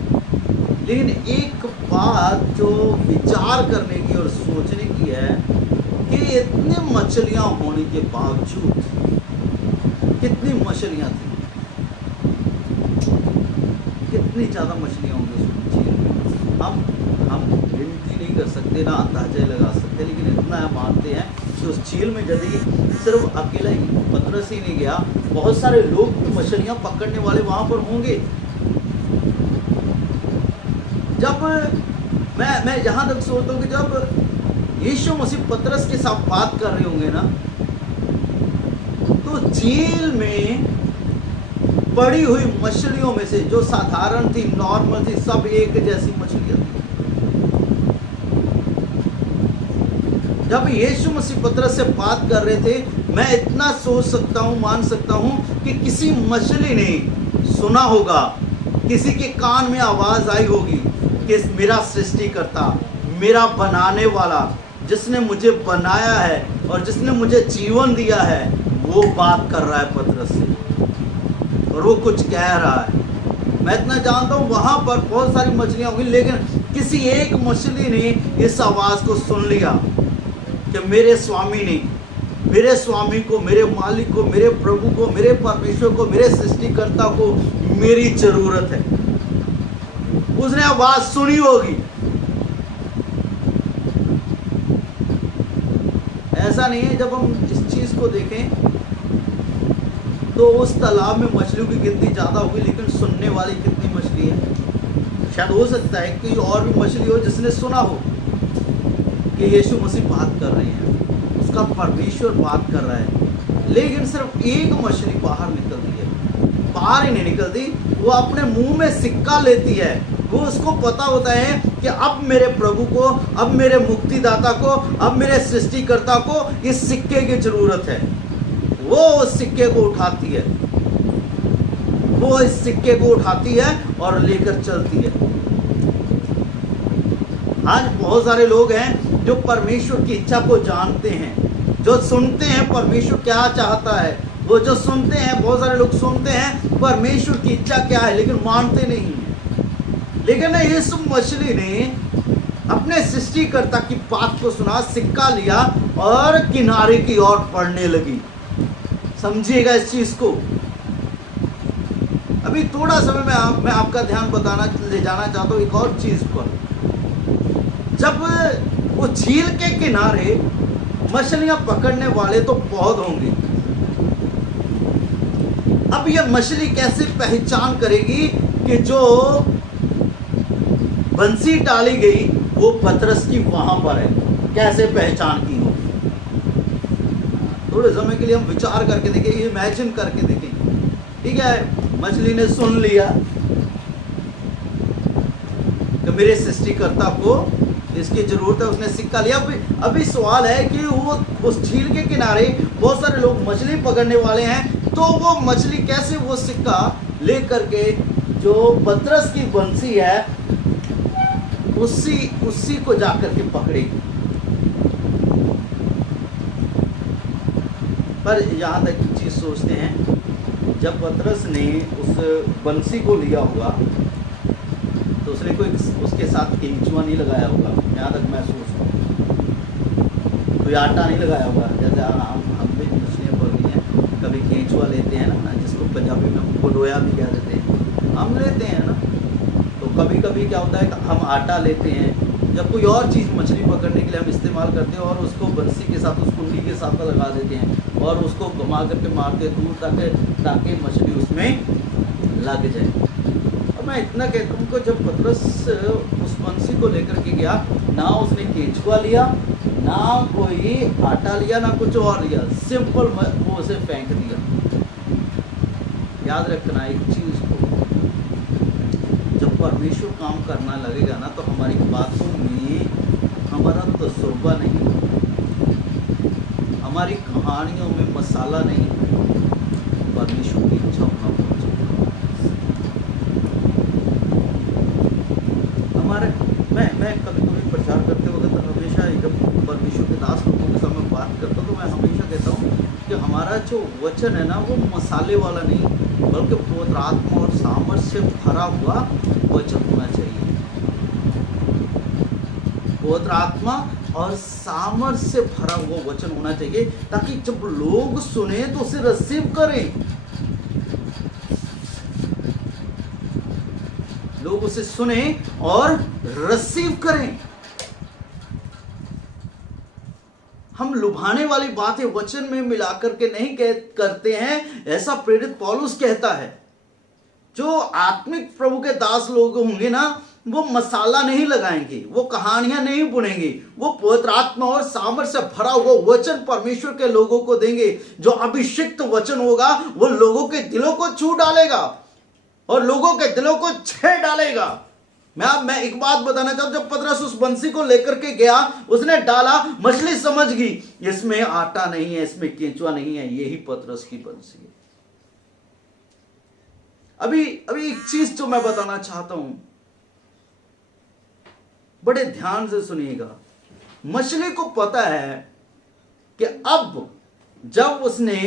लेकिन एक बात जो विचार करने की और सोचने की है कि इतनी मछलियाँ होने के बावजूद कितनी मछलियाँ थी, कितनी ज़्यादा मछलियाँ होंगी उस झील में। हम गिनती नहीं कर सकते, ना अंदाजे लगा सकते, लेकिन इतना मानते हैं कि उस झील में यदि सिर्फ अकेला ही पतरस ही नहीं गया, बहुत सारे लोग मछलियां पकड़ने वाले वहां पर होंगे। जब मैं जहां तक सोचता हूँ कि जब यीशु मसीह पतरस के साथ बात कर रहे होंगे ना, तो झील में पड़ी हुई मछलियों में से जो साधारण थी, नॉर्मल थी, सब एक जैसी मछलियां थी। जब यीशु मसीह पतरस से बात कर रहे थे, मैं इतना सोच सकता हूँ, मान सकता हूँ कि किसी मछली ने सुना होगा, किसी के कान में आवाज़ आई होगी कि मेरा सृष्टिकर्ता, मेरा बनाने वाला, जिसने मुझे बनाया है और जिसने मुझे जीवन दिया है, वो बात कर रहा है पतरस से और वो कुछ कह रहा है। मैं इतना जानता हूँ वहाँ पर बहुत सारी मछलियाँ होंगी, लेकिन किसी एक मछली ने इस आवाज़ को सुन लिया कि मेरे स्वामी ने, मेरे स्वामी को, मेरे मालिक को, मेरे प्रभु को, मेरे परमेश्वर को, मेरे सृष्टिकर्ता को मेरी जरूरत है। उसने आवाज सुनी होगी। ऐसा नहीं है, जब हम इस चीज को देखें तो उस तालाब में मछलियों की गिनती ज्यादा होगी, लेकिन सुनने वाली कितनी मछली है? शायद हो सकता है कि और भी मछली हो जिसने सुना हो कि यीशु मसीह बात कर रहे हैं, उसका परमेश्वर बात कर रहा है, लेकिन सिर्फ एक मछली बाहर निकलती है। बाहर ही नहीं निकलती, वो अपने मुंह में सिक्का लेती है। वो उसको पता होता है कि अब मेरे प्रभु को, अब मेरे मुक्तिदाता को, अब मेरे सृष्टिकर्ता को इस सिक्के की जरूरत है। वो उस सिक्के को उठाती है, वो इस सिक्के को उठाती है और लेकर चलती है। आज बहुत सारे लोग हैं जो परमेश्वर की इच्छा को जानते हैं, जो सुनते हैं परमेश्वर क्या चाहता है। वो जो सुनते हैं, बहुत सारे लोग सुनते हैं परमेश्वर की इच्छा क्या है, लेकिन मानते नहीं हैं। लेकिन इस मछली ने अपने सृष्टिकर्ता की बात को सुना, सिक्का लिया और किनारे की ओर बढ़ने लगी। समझिएगा इस चीज को। अभी थोड़ा समय में मैं आपका ध्यान ले जाना चाहता हूँ एक और चीज पर। जब वो झील के किनारे मछलियां पकड़ने वाले तो बहुत होंगे, अब ये मछली कैसे पहचान करेगी कि जो बंसी डाली गई वो पतरस की वहां पर है? कैसे पहचान की हो? थोड़े समय के लिए हम विचार करके देखें, इमेजिन करके देखें। ठीक है, मछली ने सुन लिया कि मेरे सृष्टिकर्ता को इसकी जरूरत है, उसने सिक्का लिया। अभी सवाल है कि वो उस झील के किनारे बहुत सारे लोग मछली पकड़ने वाले हैं, तो वो मछली कैसे वो सिक्का लेकर के जो पतरस की बंसी है उसी को जाकर के पकड़ेगी। पर यहाँ तक एक चीज सोचते हैं, जब पतरस ने उस बंसी को लिया होगा तो उसने कोई उसके साथ केंचुआ नहीं लगाया होगा। यहाँ तक मैं सोचता हूँ कोई आटा नहीं लगाया होगा। जैसे हम भी मछलियाँ पकड़ी हैं, कभी केंचुआ लेते हैं ना, जिसको पंजाबी में बलोया भी कह देते हैं, हम लेते हैं ना। तो कभी कभी क्या होता है कि हम आटा लेते हैं, जब कोई और चीज़ मछली पकड़ने के लिए हम इस्तेमाल करते हैं और उसको बंसी के साथ, उस कुंडी के साथ लगा देते हैं और उसको घुमा करके मारते दूर तक ताकि मछली उसमें लग जाए। और मैं इतना कहता हूँ कि जब पतरस उस बंसी को लेकर के गया, ना उसने केंचुआ लिया, ना कोई आटा लिया, ना कुछ और लिया, सिंपल वो उसे फेंक दिया। याद रखना एक चीज़ को, जब परमेश्वर काम करना लगेगा ना, तो हमारी बातों में हमारा तजुर्बा नहीं, हमारी कहानियों में मसाला नहीं, परमेश्वर की इच्छा होना चाहिए। हमारे मैं कभी कभी प्रचार करते वक्त हमेशा, जब परमेश्वर के दास लोगों के सामने बात करता हूँ, तो मैं हमेशा कहता हूँ कि हमारा जो वचन है ना, वो मसाले वाला नहीं, बल्कि पवित्र आत्मा और सामर्थ से भरा हुआ वचन होना चाहिए। पवित्र आत्मा और सामर्थ से भरा हुआ वचन होना चाहिए, ताकि जब लोग सुने तो उसे रिसीव करें, लोग उसे सुने और रिसीव करें। हम लुभाने वाली बातें वचन में मिलाकर के नहीं करते हैं, ऐसा प्रेरित पौलुस कहता है। जो आत्मिक प्रभु के दास लोग होंगे ना, वो मसाला नहीं लगाएंगे, वो कहानियां नहीं बुनेंगे, वो पवित्र आत्मा और सामर्थ्य से भरा हुआ वचन परमेश्वर के लोगों को देंगे। जो अभिषिक्त वचन होगा वो लोगों के दिलों को छू डालेगा और लोगों के दिलों को छे डालेगा। मैं एक बात बताना चाहता हूं, जब पतरस उस बंसी को लेकर के गया, उसने डाला, मछली समझ गई इसमें आटा नहीं है, इसमें केंचुआ नहीं है, यही पतरस की बंसी है। अभी एक चीज जो मैं बताना चाहता हूं, बड़े ध्यान से सुनिएगा। मछली को पता है कि अब जब उसने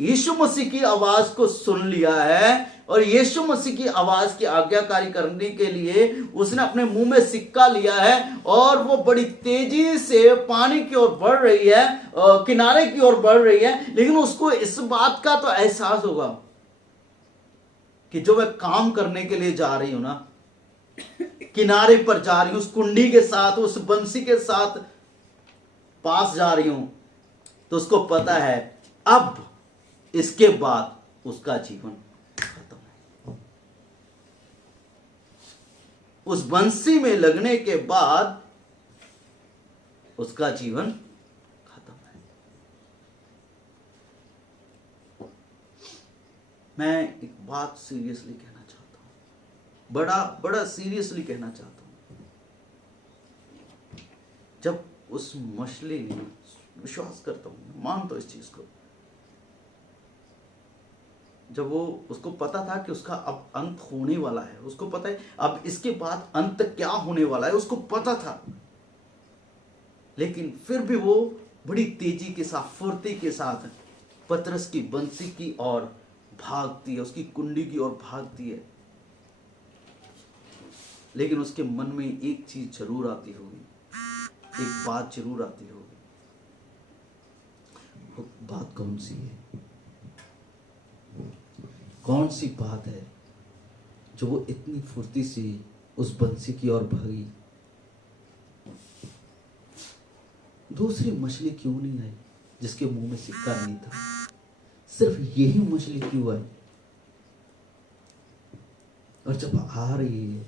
यीशु मसीह की आवाज को सुन लिया है और यीशु मसीह की आवाज की आज्ञाकारी करने के लिए उसने अपने मुंह में सिक्का लिया है और वो बड़ी तेजी से पानी की ओर बढ़ रही है, किनारे की ओर बढ़ रही है, लेकिन उसको इस बात का तो एहसास होगा कि जो मैं काम करने के लिए जा रही हूं ना, किनारे पर जा रही हूं, उस कुंडी के साथ, उस बंसी के साथ पास जा रही हूं, तो उसको पता है अब इसके बाद उसका जीवन खत्म है। उस बंसी में लगने के बाद उसका जीवन खत्म है। मैं एक बात सीरियसली कहना चाहता हूं, बड़ा सीरियसली कहना चाहता हूं। जब उस मछली ने, विश्वास करता हूं, मानता हूं इस चीज को, जब वो, उसको पता था कि उसका अब अंत होने वाला है, उसको पता है अब इसके बाद अंत क्या होने वाला है, उसको पता था, लेकिन फिर भी वो बड़ी तेजी के साथ, फुर्ती के साथ पतरस की बंसी की ओर भागती है, उसकी कुंडी की ओर भागती है। लेकिन उसके मन में एक चीज जरूर आती होगी, एक बात जरूर आती होगी। वो बात कौन सी है? कौन सी बात है जो वो इतनी फुर्ती से उस बंसी की ओर भागी? दूसरी मछली क्यों नहीं आई जिसके मुंह में सिक्का नहीं था? सिर्फ यही मछली क्यों आई? और जब आ रही है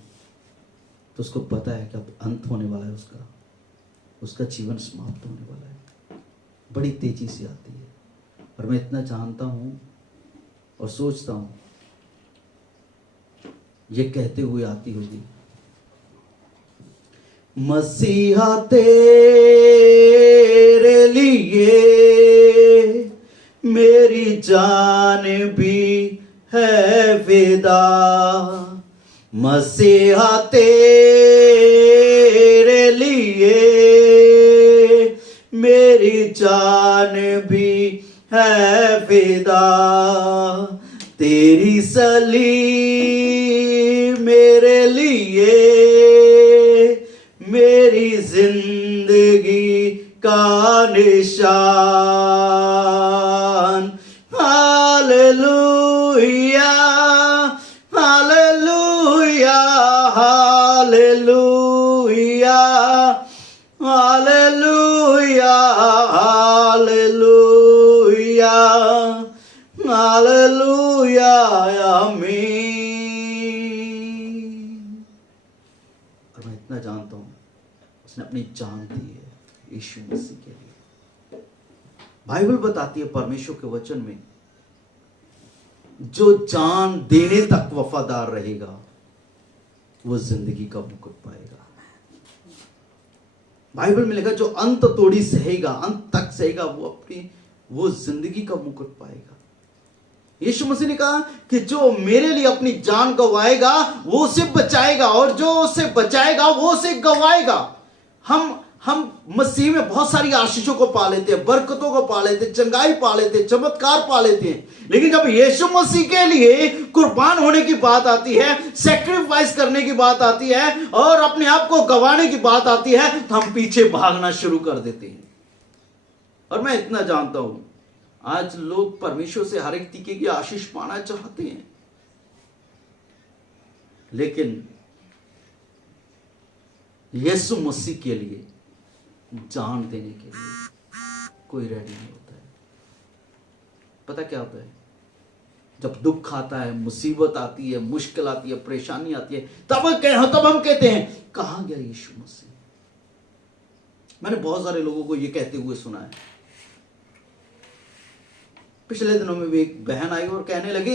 तो उसको पता है कि अब अंत होने वाला है, उसका जीवन समाप्त होने वाला है। बड़ी तेजी से आती है। और मैं इतना जानता हूं और सोचता हूं, ये कहते हुए आती होगी, मसीहा तेरे लिए मेरी जान भी है विदा, मसीहा तेरे लिए मेरी जान भी है विदा, तेरी सलीब मेरे लिए मेरी जिंदगी का निशान। Hallelujah hallelujah hallelujah hallelujah hallelujah hallelujah आमीन। और मैं इतना जानता हूं, उसने अपनी जान दी है यीशु मसीह के लिए। बाइबल बताती है परमेश्वर के वचन में, जो जान देने तक वफादार रहेगा वो जिंदगी का मुकुट पाएगा। बाइबल में लिखा, जो अंत तोड़ी सहेगा, अंत तक सहेगा, वो जिंदगी का मुकुट पाएगा। यीशु मसीह ने कहा कि जो मेरे लिए अपनी जान गवाएगा वो उसे बचाएगा, और जो उसे बचाएगा वो उसे गवाएगा। हम मसीह में बहुत सारी आशीषों को पा लेते हैं, बरकतों को पा लेते हैं, चंगाई पा लेते हैं, चमत्कार पा लेते हैं, लेकिन जब यीशु मसीह के लिए कुर्बान होने की बात आती है, सैक्रिफाइस करने की बात आती है, और अपने आप को गंवाने की बात आती है, तो हम पीछे भागना शुरू कर देते हैं। और मैं इतना जानता हूं, आज लोग परमेश्वर से हर एक तरीके की आशीष पाना चाहते हैं, लेकिन यीशु मसीह के लिए जान देने के लिए कोई रेडी नहीं होता है। पता क्या होता है? जब दुख आता है, मुसीबत आती है, मुश्किल आती है, परेशानी आती है, तब हम कहते हैं, कहां गया यीशु मसीह? मैंने बहुत सारे लोगों को यह कहते हुए सुना है। पिछले दिनों में भी एक बहन आई और कहने लगी,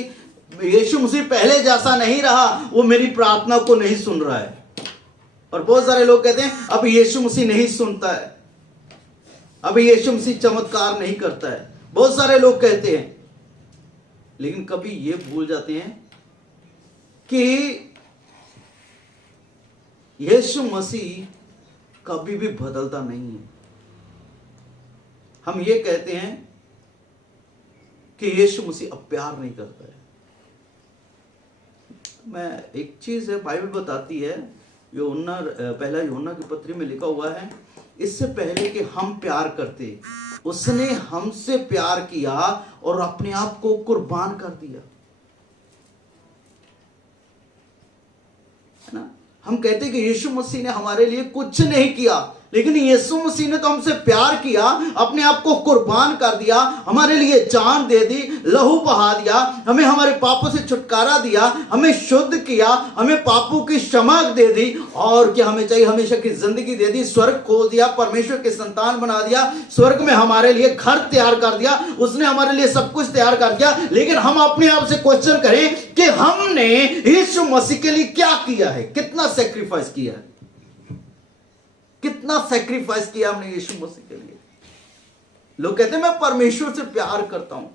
यीशु मसीह पहले जैसा नहीं रहा, वो मेरी प्रार्थना को नहीं सुन रहा है। और बहुत सारे लोग कहते हैं, अब यीशु मसीह नहीं सुनता है, अब यीशु मसीह चमत्कार नहीं करता है। बहुत सारे लोग कहते हैं, लेकिन कभी ये भूल जाते हैं कि यीशु मसीह कभी भी बदलता नहीं है। हम ये कहते हैं कि यीशु मसीह अब प्यार नहीं करता है। मैं एक चीज है, बाइबल बताती है, पहला यूहन्ना की पत्री में लिखा हुआ है, इससे पहले कि हम प्यार करते, उसने हमसे प्यार किया और अपने आप को कुर्बान कर दिया। है ना। हम कहते हैं कि यीशु मसीह ने हमारे लिए कुछ नहीं किया, लेकिन यीशु मसीह ने तो हमसे प्यार किया, अपने आप को कुर्बान कर दिया, हमारे लिए जान दे दी, लहू बहा दिया, हमें हमारे पापों से छुटकारा दिया, हमें शुद्ध किया, हमें पापों की क्षमा दे दी, और क्या हमें चाहिए, हमेशा की जिंदगी दे दी, स्वर्ग खोल दिया, परमेश्वर के संतान बना दिया, स्वर्ग में हमारे लिए घर तैयार कर दिया, उसने हमारे लिए सब कुछ तैयार कर दिया। लेकिन हम अपने आप से क्वेश्चन करें कि हमने यीशु मसीह के लिए क्या किया है, कितना सेक्रीफाइस किया है, कितना सैक्रिफाइस किया हमने यीशु मसीह के लिए। लोग कहते हैं मैं परमेश्वर से प्यार करता हूं,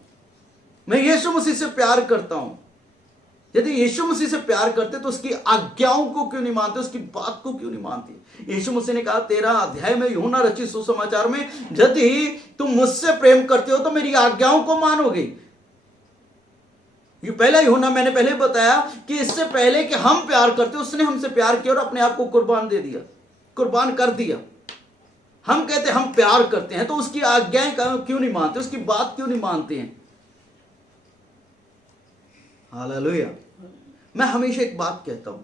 मैं यीशु मसीह से प्यार करता हूं। यदि यीशु मसीह से प्यार करते तो उसकी आज्ञाओं को क्यों नहीं मानते, उसकी बात को क्यों नहीं मानते। यीशु मसीह ने कहा 13 अध्याय में यूहन्ना रचित सुसमाचार में, यदि तुम मुझसे प्रेम करते हो तो मेरी आज्ञाओं को मानोगे। ये पहला यूहन्ना मैंने पहले बताया कि इससे पहले कि हम प्यार करते उसने हमसे प्यार किया और अपने आप को कुर्बान दे दिया, कुर्बान कर दिया। हम कहते हम प्यार करते हैं तो उसकी आज्ञाएं क्यों नहीं मानते, उसकी बात क्यों नहीं मानते हैं। हालेलुया। मैं हमेशा एक बात कहता हूं,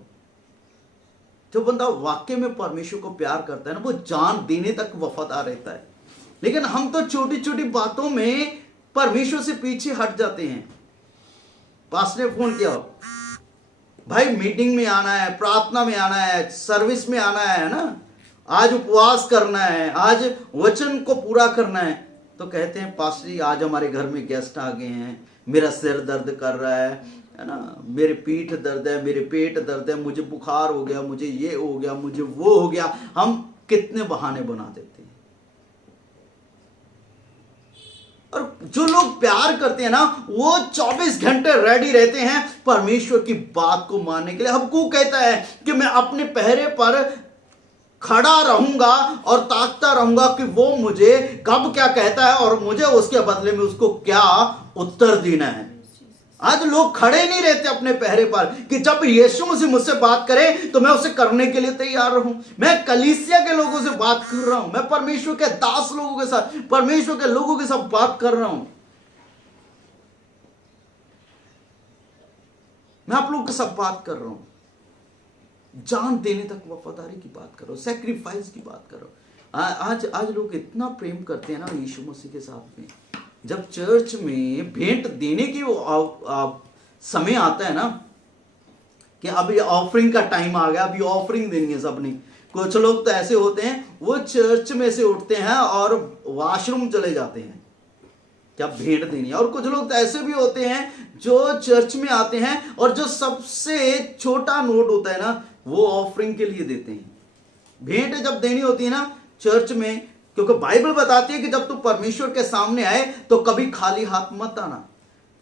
जो बंदा वाकई में परमेश्वर को प्यार करता है ना, वो जान देने तक वफादार रहता है। लेकिन हम तो छोटी छोटी बातों में परमेश्वर से पीछे हट जाते हैं। पास ने फोन किया, भाई मीटिंग में आना है, प्रार्थना में आना है, सर्विस में आना है ना, आज उपवास करना है, आज वचन को पूरा करना है, तो कहते हैं पास्टर जी आज हमारे घर में गेस्ट आ गए हैं, मेरा सिर दर्द कर रहा है ना, मेरे पीठ दर्द है, मेरे पेट दर्द है, मुझे बुखार हो गया, मुझे ये हो गया, मुझे वो हो गया। हम कितने बहाने बना देते हैं। और जो लोग प्यार करते हैं ना, वो 24 घंटे रेडी रहते हैं परमेश्वर की बात को मानने के लिए। हबक्कूक कहता है कि मैं अपने पहरे पर खड़ा रहूंगा और ताकता रहूंगा कि वो मुझे कब क्या कहता है और मुझे उसके बदले में उसको क्या उत्तर देना है। आज लोग खड़े नहीं रहते अपने पहरे पर कि जब यीशु मसीह मुझसे बात करे तो मैं उसे करने के लिए तैयार रहूं। मैं कलीसिया के लोगों से बात कर रहा हूं, मैं परमेश्वर के दास लोगों के साथ, परमेश्वर के लोगों के साथ बात कर रहा हूं। मैं आप लोगों के साथ बात कर रहा हूं, जान देने तक वफादारी की बात करो, सैक्रिफाइस की बात करो। आज लोग इतना प्रेम करते हैं ना यीशु मसीह के साथ में। जब चर्च में भेंट देने की समय आता है ना कि अभी ऑफरिंग का टाइम आ गया, अभी ऑफरिंग देनी है सबने। कुछ लोग तो ऐसे होते हैं वो चर्च में से उठते हैं और वॉशरूम चले जाते हैं क्या भेंट देनी है। और कुछ लोग तो ऐसे भी होते हैं जो चर्च में आते हैं और जो सबसे छोटा नोट होता है ना वो ऑफरिंग के लिए देते हैं। भेंट जब देनी होती है ना चर्च में, क्योंकि बाइबल बताती है कि जब तू परमेश्वर के सामने आए तो कभी खाली हाथ मत आना।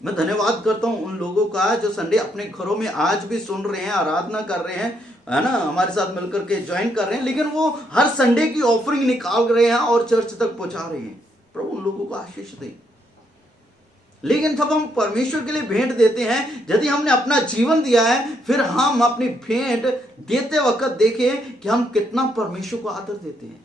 मैं धन्यवाद करता हूं उन लोगों का जो संडे अपने घरों में आज भी सुन रहे हैं, आराधना कर रहे हैं, है ना, हमारे साथ मिलकर के ज्वाइन कर रहे हैं, लेकिन वो हर संडे की ऑफरिंग निकाल रहे हैं और चर्च तक पहुंचा रहे हैं। प्रभु उन लोगों को आशीष दे। लेकिन जब हम परमेश्वर के लिए भेंट देते हैं, यदि हमने अपना जीवन दिया है, फिर हम अपनी भेंट देते वक्त देखें कि हम कितना परमेश्वर को आदर देते हैं।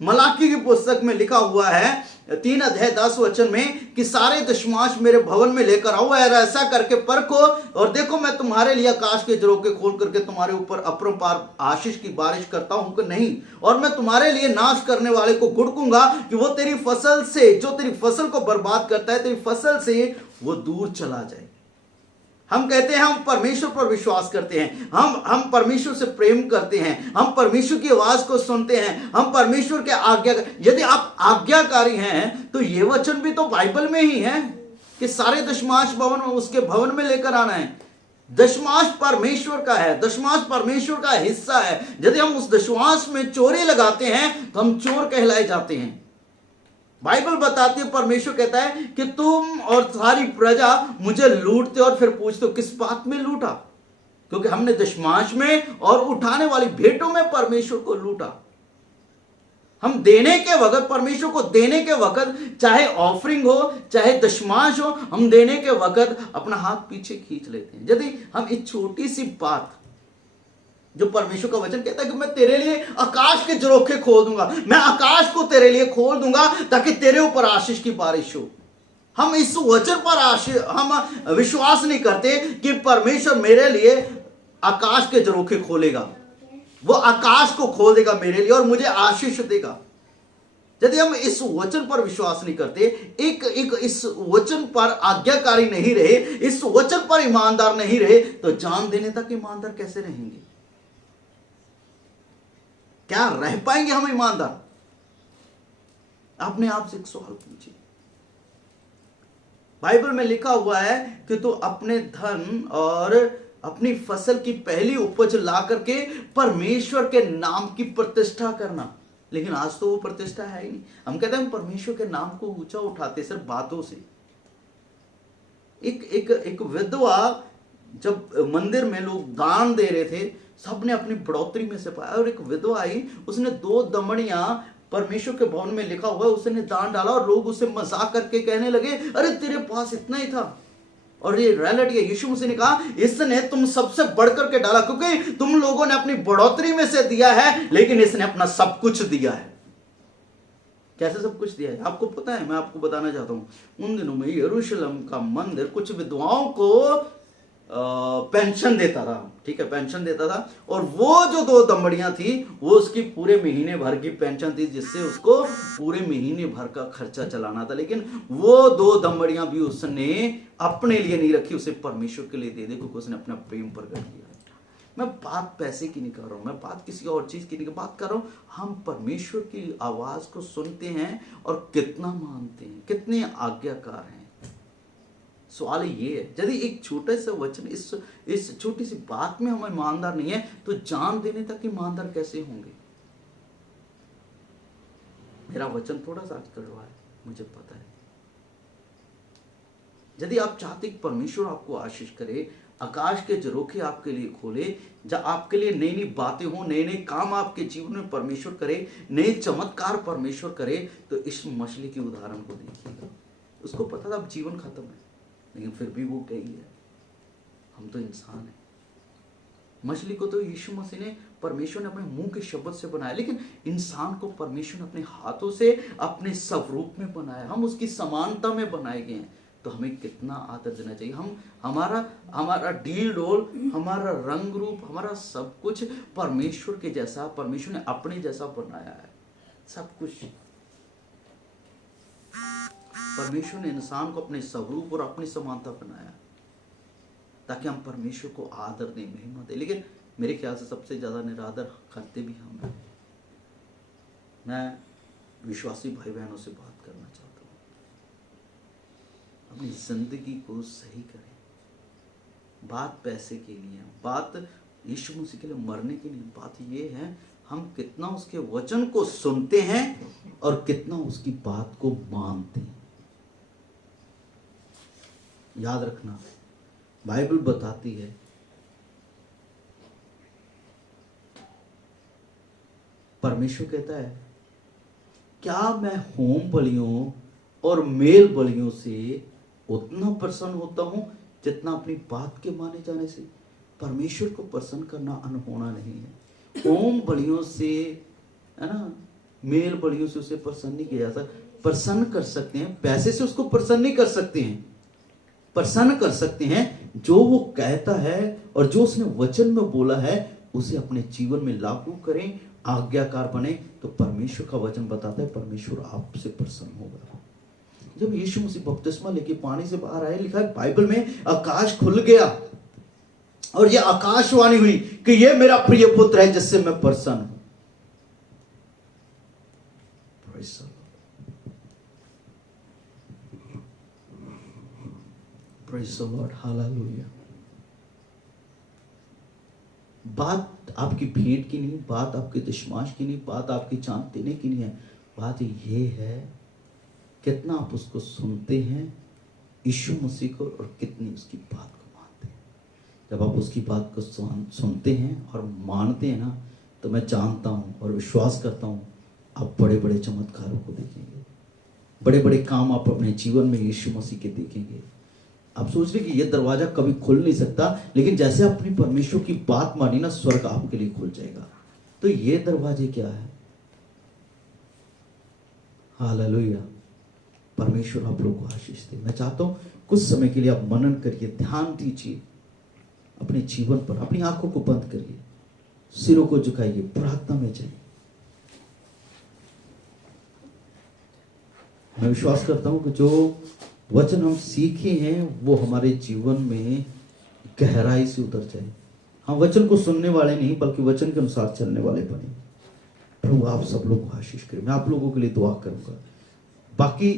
मलाकी की पुस्तक में लिखा हुआ है 3 अध्याय 10 वचन में कि सारे दशमांश मेरे भवन में लेकर आओ, ऐसा करके परखो और देखो मैं तुम्हारे लिए आकाश के झरोखे खोल करके तुम्हारे ऊपर अपरंपार आशीष की बारिश करता हूं कि नहीं। और मैं तुम्हारे लिए नाश करने वाले को घुड़कूंगा कि वो तेरी फसल से, जो तेरी फसल को बर्बाद करता है, तेरी फसल से वो दूर चला जाए। हम कहते हैं हम परमेश्वर पर विश्वास करते हैं, हम परमेश्वर से प्रेम करते हैं, हम परमेश्वर की आवाज को सुनते हैं, हम परमेश्वर के आज्ञा, यदि आप आज्ञाकारी हैं तो ये वचन भी तो बाइबल में ही है कि सारे दशमांश भवन में उसके भवन में लेकर आना है। दशमांश परमेश्वर का है, दशमांश परमेश्वर का हिस्सा है। यदि हम उस दशमांश में चोरी लगाते हैं तो हम चोर कहलाए जाते हैं। बाइबल बताती है, परमेश्वर कहता है कि तुम और सारी प्रजा मुझे लूटते और फिर पूछते हो किस बात में लूटा, क्योंकि हमने दशमांश में और उठाने वाली भेंटों में परमेश्वर को लूटा। हम देने के वक्त, परमेश्वर को देने के वक्त, चाहे ऑफरिंग हो चाहे दशमांश हो, हम देने के वक्त अपना हाथ पीछे खींच लेते हैं। यदि हम इस छोटी सी बात, जो परमेश्वर का वचन कहता है कि मैं तेरे लिए आकाश के झरोखे खोल दूंगा, मैं आकाश को तेरे लिए खोल दूंगा ताकि तेरे ऊपर आशीष की बारिश हो। हम इस वचन पर हम विश्वास नहीं करते कि परमेश्वर मेरे लिए आकाश के झरोखे खोलेगा, वो आकाश को खोल देगा मेरे लिए और मुझे आशीष देगा। यदि हम इस वचन पर विश्वास नहीं करते, एक इस वचन पर आज्ञाकारी नहीं रहे, इस वचन पर ईमानदार नहीं रहे, तो जान देने तक ईमानदार कैसे रहेंगे? क्या रह पाएंगे हम ईमानदार? अपने आप से एक सवाल पूछिए। बाइबल में लिखा हुआ है कि तू अपने धन और अपनी फसल की पहली उपज ला करके परमेश्वर के नाम की प्रतिष्ठा करना। लेकिन आज तो वो प्रतिष्ठा है ही नहीं। हम कहते हैं हम परमेश्वर के नाम को ऊंचा उठाते सिर्फ बातों से। एक विधवा जब मंदिर में लोग दान दे रहे थे, सबने अपनी बढ़ोतरी में से पाया, और एक विधवा आई, उसने 2 दमड़ियां, परमेश्वर के भवन में लिखा हुआ है, उसने दान डाला और लोग उसे मजाक करके कहने लगे, अरे तेरे पास इतना ही था। और ये रियलिटी है। यीशु मसीह ने कहा इसने तुम सबसे बढ़कर के डाला, क्योंकि तुम लोगों ने अपनी बढ़ोतरी में से दिया है, लेकिन इसने अपना सब कुछ दिया है। कैसे सब कुछ दिया है आपको पता है? मैं आपको बताना चाहता हूं। उन दिनों में यरूशलेम का मंदिर कुछ विधवाओं को पेंशन देता था, ठीक है, पेंशन देता था, और वो जो 2 दमड़ियां थी वो उसकी पूरे महीने भर की पेंशन थी, जिससे उसको पूरे महीने भर का खर्चा चलाना था। लेकिन वो 2 दमड़ियां भी उसने अपने लिए नहीं रखी, उसे परमेश्वर के लिए दे दी, क्योंकि उसने अपना प्रेम प्रकट किया। मैं बात पैसे की नहीं कर रहा हूं, मैं बात किसी और चीज की नहीं बात कर रहा हूं। हम परमेश्वर की आवाज को सुनते हैं और कितना मानते हैं, कितने आज्ञाकार हैं। सवाल ये है, यदि एक छोटे से वचन, इस छोटी सी बात में हम ईमानदार नहीं है, तो जान देने तक ईमानदार कैसे होंगे? मेरा वचन थोड़ा सा आज कड़वा है, मुझे पता है। यदि आप चाहते कि परमेश्वर आपको आशीष करे, आकाश के झरोखे आपके लिए खोले, जब आपके लिए नई नई बातें हो, नए नए काम आपके जीवन में परमेश्वर करे, नए चमत्कार परमेश्वर करे, तो इस मछली के उदाहरण को देखिएगा। उसको पता था अब जीवन खत्म है, लेकिन फिर भी वो गई है। हम तो इंसान हैं। मछली को तो यीशु मसीह ने, परमेश्वर ने अपने मुंह के शब्द से बनाया, लेकिन इंसान को परमेश्वर ने अपने हाथों से अपने स्वरूप में बनाया। हम उसकी समानता में बनाए गए हैं। तो हमें कितना आदर देना चाहिए। हम हमारा डील डोल, हमारा रंग रूप, हमारा सब कुछ परमेश्वर के जैसा, परमेश्वर ने अपने जैसा बनाया है। सब कुछ परमेश्वर ने इंसान को अपने स्वरूप और अपनी समानता बनाया, ताकि हम परमेश्वर को आदर दें, महिमा दें। लेकिन मेरे ख्याल से सबसे ज्यादा निरादर करते भी हम हैं। मैं विश्वासी भाई बहनों से बात करना चाहता हूँ, अपनी जिंदगी को सही करें। बात पैसे के लिए, बात यीशु मसीह के लिए मरने के लिए, बात ये है हम कितना उसके वचन को सुनते हैं और कितना उसकी बात को मानते हैं। याद रखना, बाइबल बताती है परमेश्वर कहता है, क्या मैं होम बलियों और मेल बलियों से उतना प्रसन्न होता हूं जितना अपनी बात के माने जाने से? परमेश्वर को प्रसन्न करना अनहोना नहीं है। होम बलियों से, है ना, मेल बलियों से उसे प्रसन्न नहीं किया जा सकता। प्रसन्न कर सकते हैं, पैसे से उसको प्रसन्न नहीं कर सकते हैं। प्रसन्न कर सकते हैं जो वो कहता है और जो उसने वचन में बोला है, उसे अपने जीवन में लागू करें, आज्ञाकार बने। तो परमेश्वर का वचन बताता है परमेश्वर आपसे प्रसन्न होगा। जब यीशु मसीह बपतिस्मा लेके पानी से बाहर आए, लिखा है बाइबल में, आकाश खुल गया और ये आकाशवाणी हुई कि ये मेरा प्रिय पुत्र है जिससे मैं प्रसन्न हूं। Praise the Lord, hallelujah। बात आपकी भेंट की नहीं, बात आपके दशमाश की नहीं, बात आपकी चांद देने की नहीं है। बात ये है कितना आप उसको सुनते हैं, यीशु मसीह को, और कितनी उसकी बात को मानते हैं। जब आप उसकी बात को सुनते हैं और मानते हैं ना, तो मैं जानता हूं और विश्वास करता हूं आप बड़े बड़े चमत्कारों को देखेंगे, बड़े बड़े काम आप अपने जीवन में यीशु मसीह के देखेंगे। आप सोच रहे कि ये दरवाजा कभी खुल नहीं सकता, लेकिन जैसे अपनी परमेश्वर की बात मानी ना, स्वर्ग आपके लिए खुल जाएगा। तो ये दरवाजे क्या है? हालेलुया। परमेश्वर आप लोग को आशीष दे। मैं चाहता हूँ कुछ समय के लिए आप मनन करिए, ध्यान दीजिए अपने जीवन पर, अपनी आंखों को बंद करिए, सिरों को झुकाइए, प्रार्थना में जाइए। मैं विश्वास करता हूं कि जो वचन हम सीखे हैं वो हमारे जीवन में गहराई से उतर जाए। हम वचन को सुनने वाले नहीं बल्कि वचन के अनुसार चलने वाले बने। प्रभु आप सब लोग को आशीष करें। मैं आप लोगों के लिए दुआ करूंगा। बाकी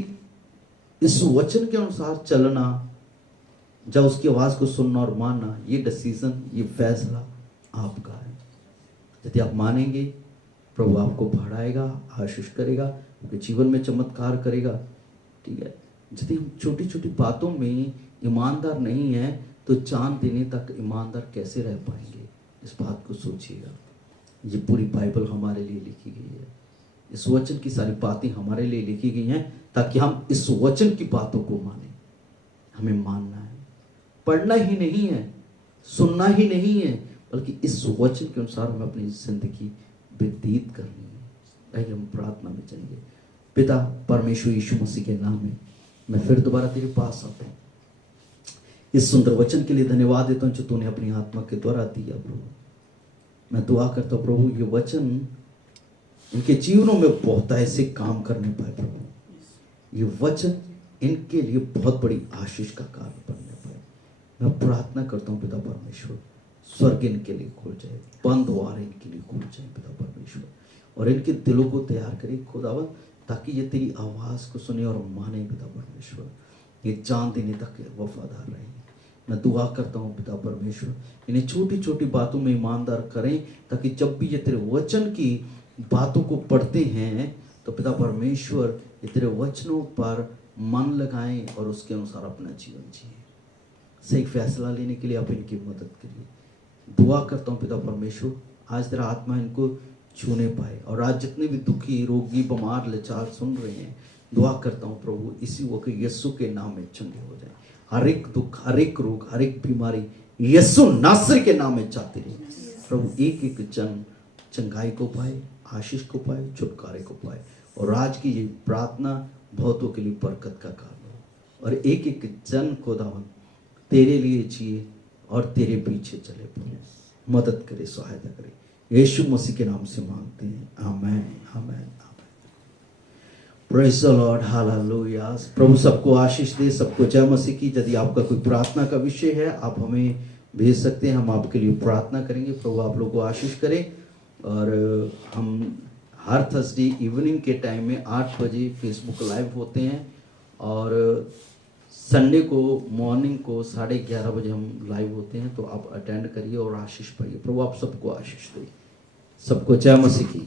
इस वचन के अनुसार चलना, जब उसकी आवाज को सुनना और मानना, ये डिसीजन, ये फैसला आपका है। यदि आप मानेंगे, प्रभु आपको बढ़ाएगा, आशीष करेगा, आपके जीवन में चमत्कार करेगा। ठीक है, यदि हम छोटी छोटी बातों में ईमानदार नहीं है तो चांद देने तक ईमानदार कैसे रह पाएंगे? इस बात को सोचिएगा। ये पूरी बाइबल हमारे लिए लिखी गई है। इस वचन की सारी बातें हमारे लिए लिखी गई हैं ताकि हम इस वचन की बातों को माने। हमें मानना है, पढ़ना ही नहीं है, सुनना ही नहीं है, बल्कि इस वचन के अनुसार हमें अपनी जिंदगी व्यतीत करनी है। आइए हम प्रार्थना में जाएंगे। पिता परमेश्वर यीशु मसीह के नाम में मैं फिर दोबारा तेरे पास आता हूँ। इस सुंदर वचन के लिए धन्यवाद देता हूँ जो तूने अपनी आत्मा के द्वारा दिया। प्रभु मैं दुआ करता हूँ प्रभु ये वचन इनके जीवनों में बहुत ऐसे काम करने पाए। प्रभु ये वचन इनके लिए बहुत बड़ी आशीष का कारण बनने पाए। मैं प्रार्थना करता हूँ पिता परमेश्वर, स्वर्ग इनके लिए खुल जाए, बंद द्वार इनके लिए खुल जाए पिता परमेश्वर, और इनके दिलों को तैयार करे खुदावन, ताकि ये तेरी आवाज को सुने और माने पिता परमेश्वर। ये जान देने तक वफादार रहे। मैं दुआ करता हूँ पिता परमेश्वर इन्हें छोटी छोटी बातों में ईमानदार करें, ताकि जब भी ये तेरे वचन की बातों को पढ़ते हैं तो पिता परमेश्वर ये तेरे वचनों पर मन लगाएं और उसके अनुसार अपना जीवन जिए। सही फैसला लेने के लिए आप इनकी मदद करिए। दुआ करता हूँ पिता परमेश्वर आज तेरा आत्मा इनको छूने पाए, और आज जितने भी दुखी, रोगी, बीमार, लाचार सुन रहे हैं, दुआ करता हूँ प्रभु इसी वक्त यीशु के नाम में चंगे हो जाए। हर एक दुख, हर एक रोग, हर एक बीमारी यीशु नासरी के नाम में जाती रहे। प्रभु एक एक जन चंगाई को पाए, आशीष को पाए, छुटकारे को पाए, और आज की ये प्रार्थना बहुतों के लिए बरकत का कारण हो, और एक एक जन खुदावन तेरे लिए जिए और तेरे पीछे चले। प्रभु मदद करे, सहायता करे, यीशु मसीह के नाम से मांगते हैं, amen, amen, amen. Praise the lord, hallelujah. प्रभु सबको आशीष दे, सबको जय मसीह की। यदि आपका कोई प्रार्थना का विषय है आप हमें भेज सकते हैं, हम आपके लिए प्रार्थना करेंगे। प्रभु आप लोगों को आशीष करे। और हम हर थर्सडे इवनिंग के टाइम में 8 बजे फेसबुक लाइव होते हैं, और संडे को मॉर्निंग को 11:30 बजे हम लाइव होते हैं। तो आप अटेंड करिए और आशीष पाइए। प्रभु आप सबको आशीष दे। सबको जय मसीह की।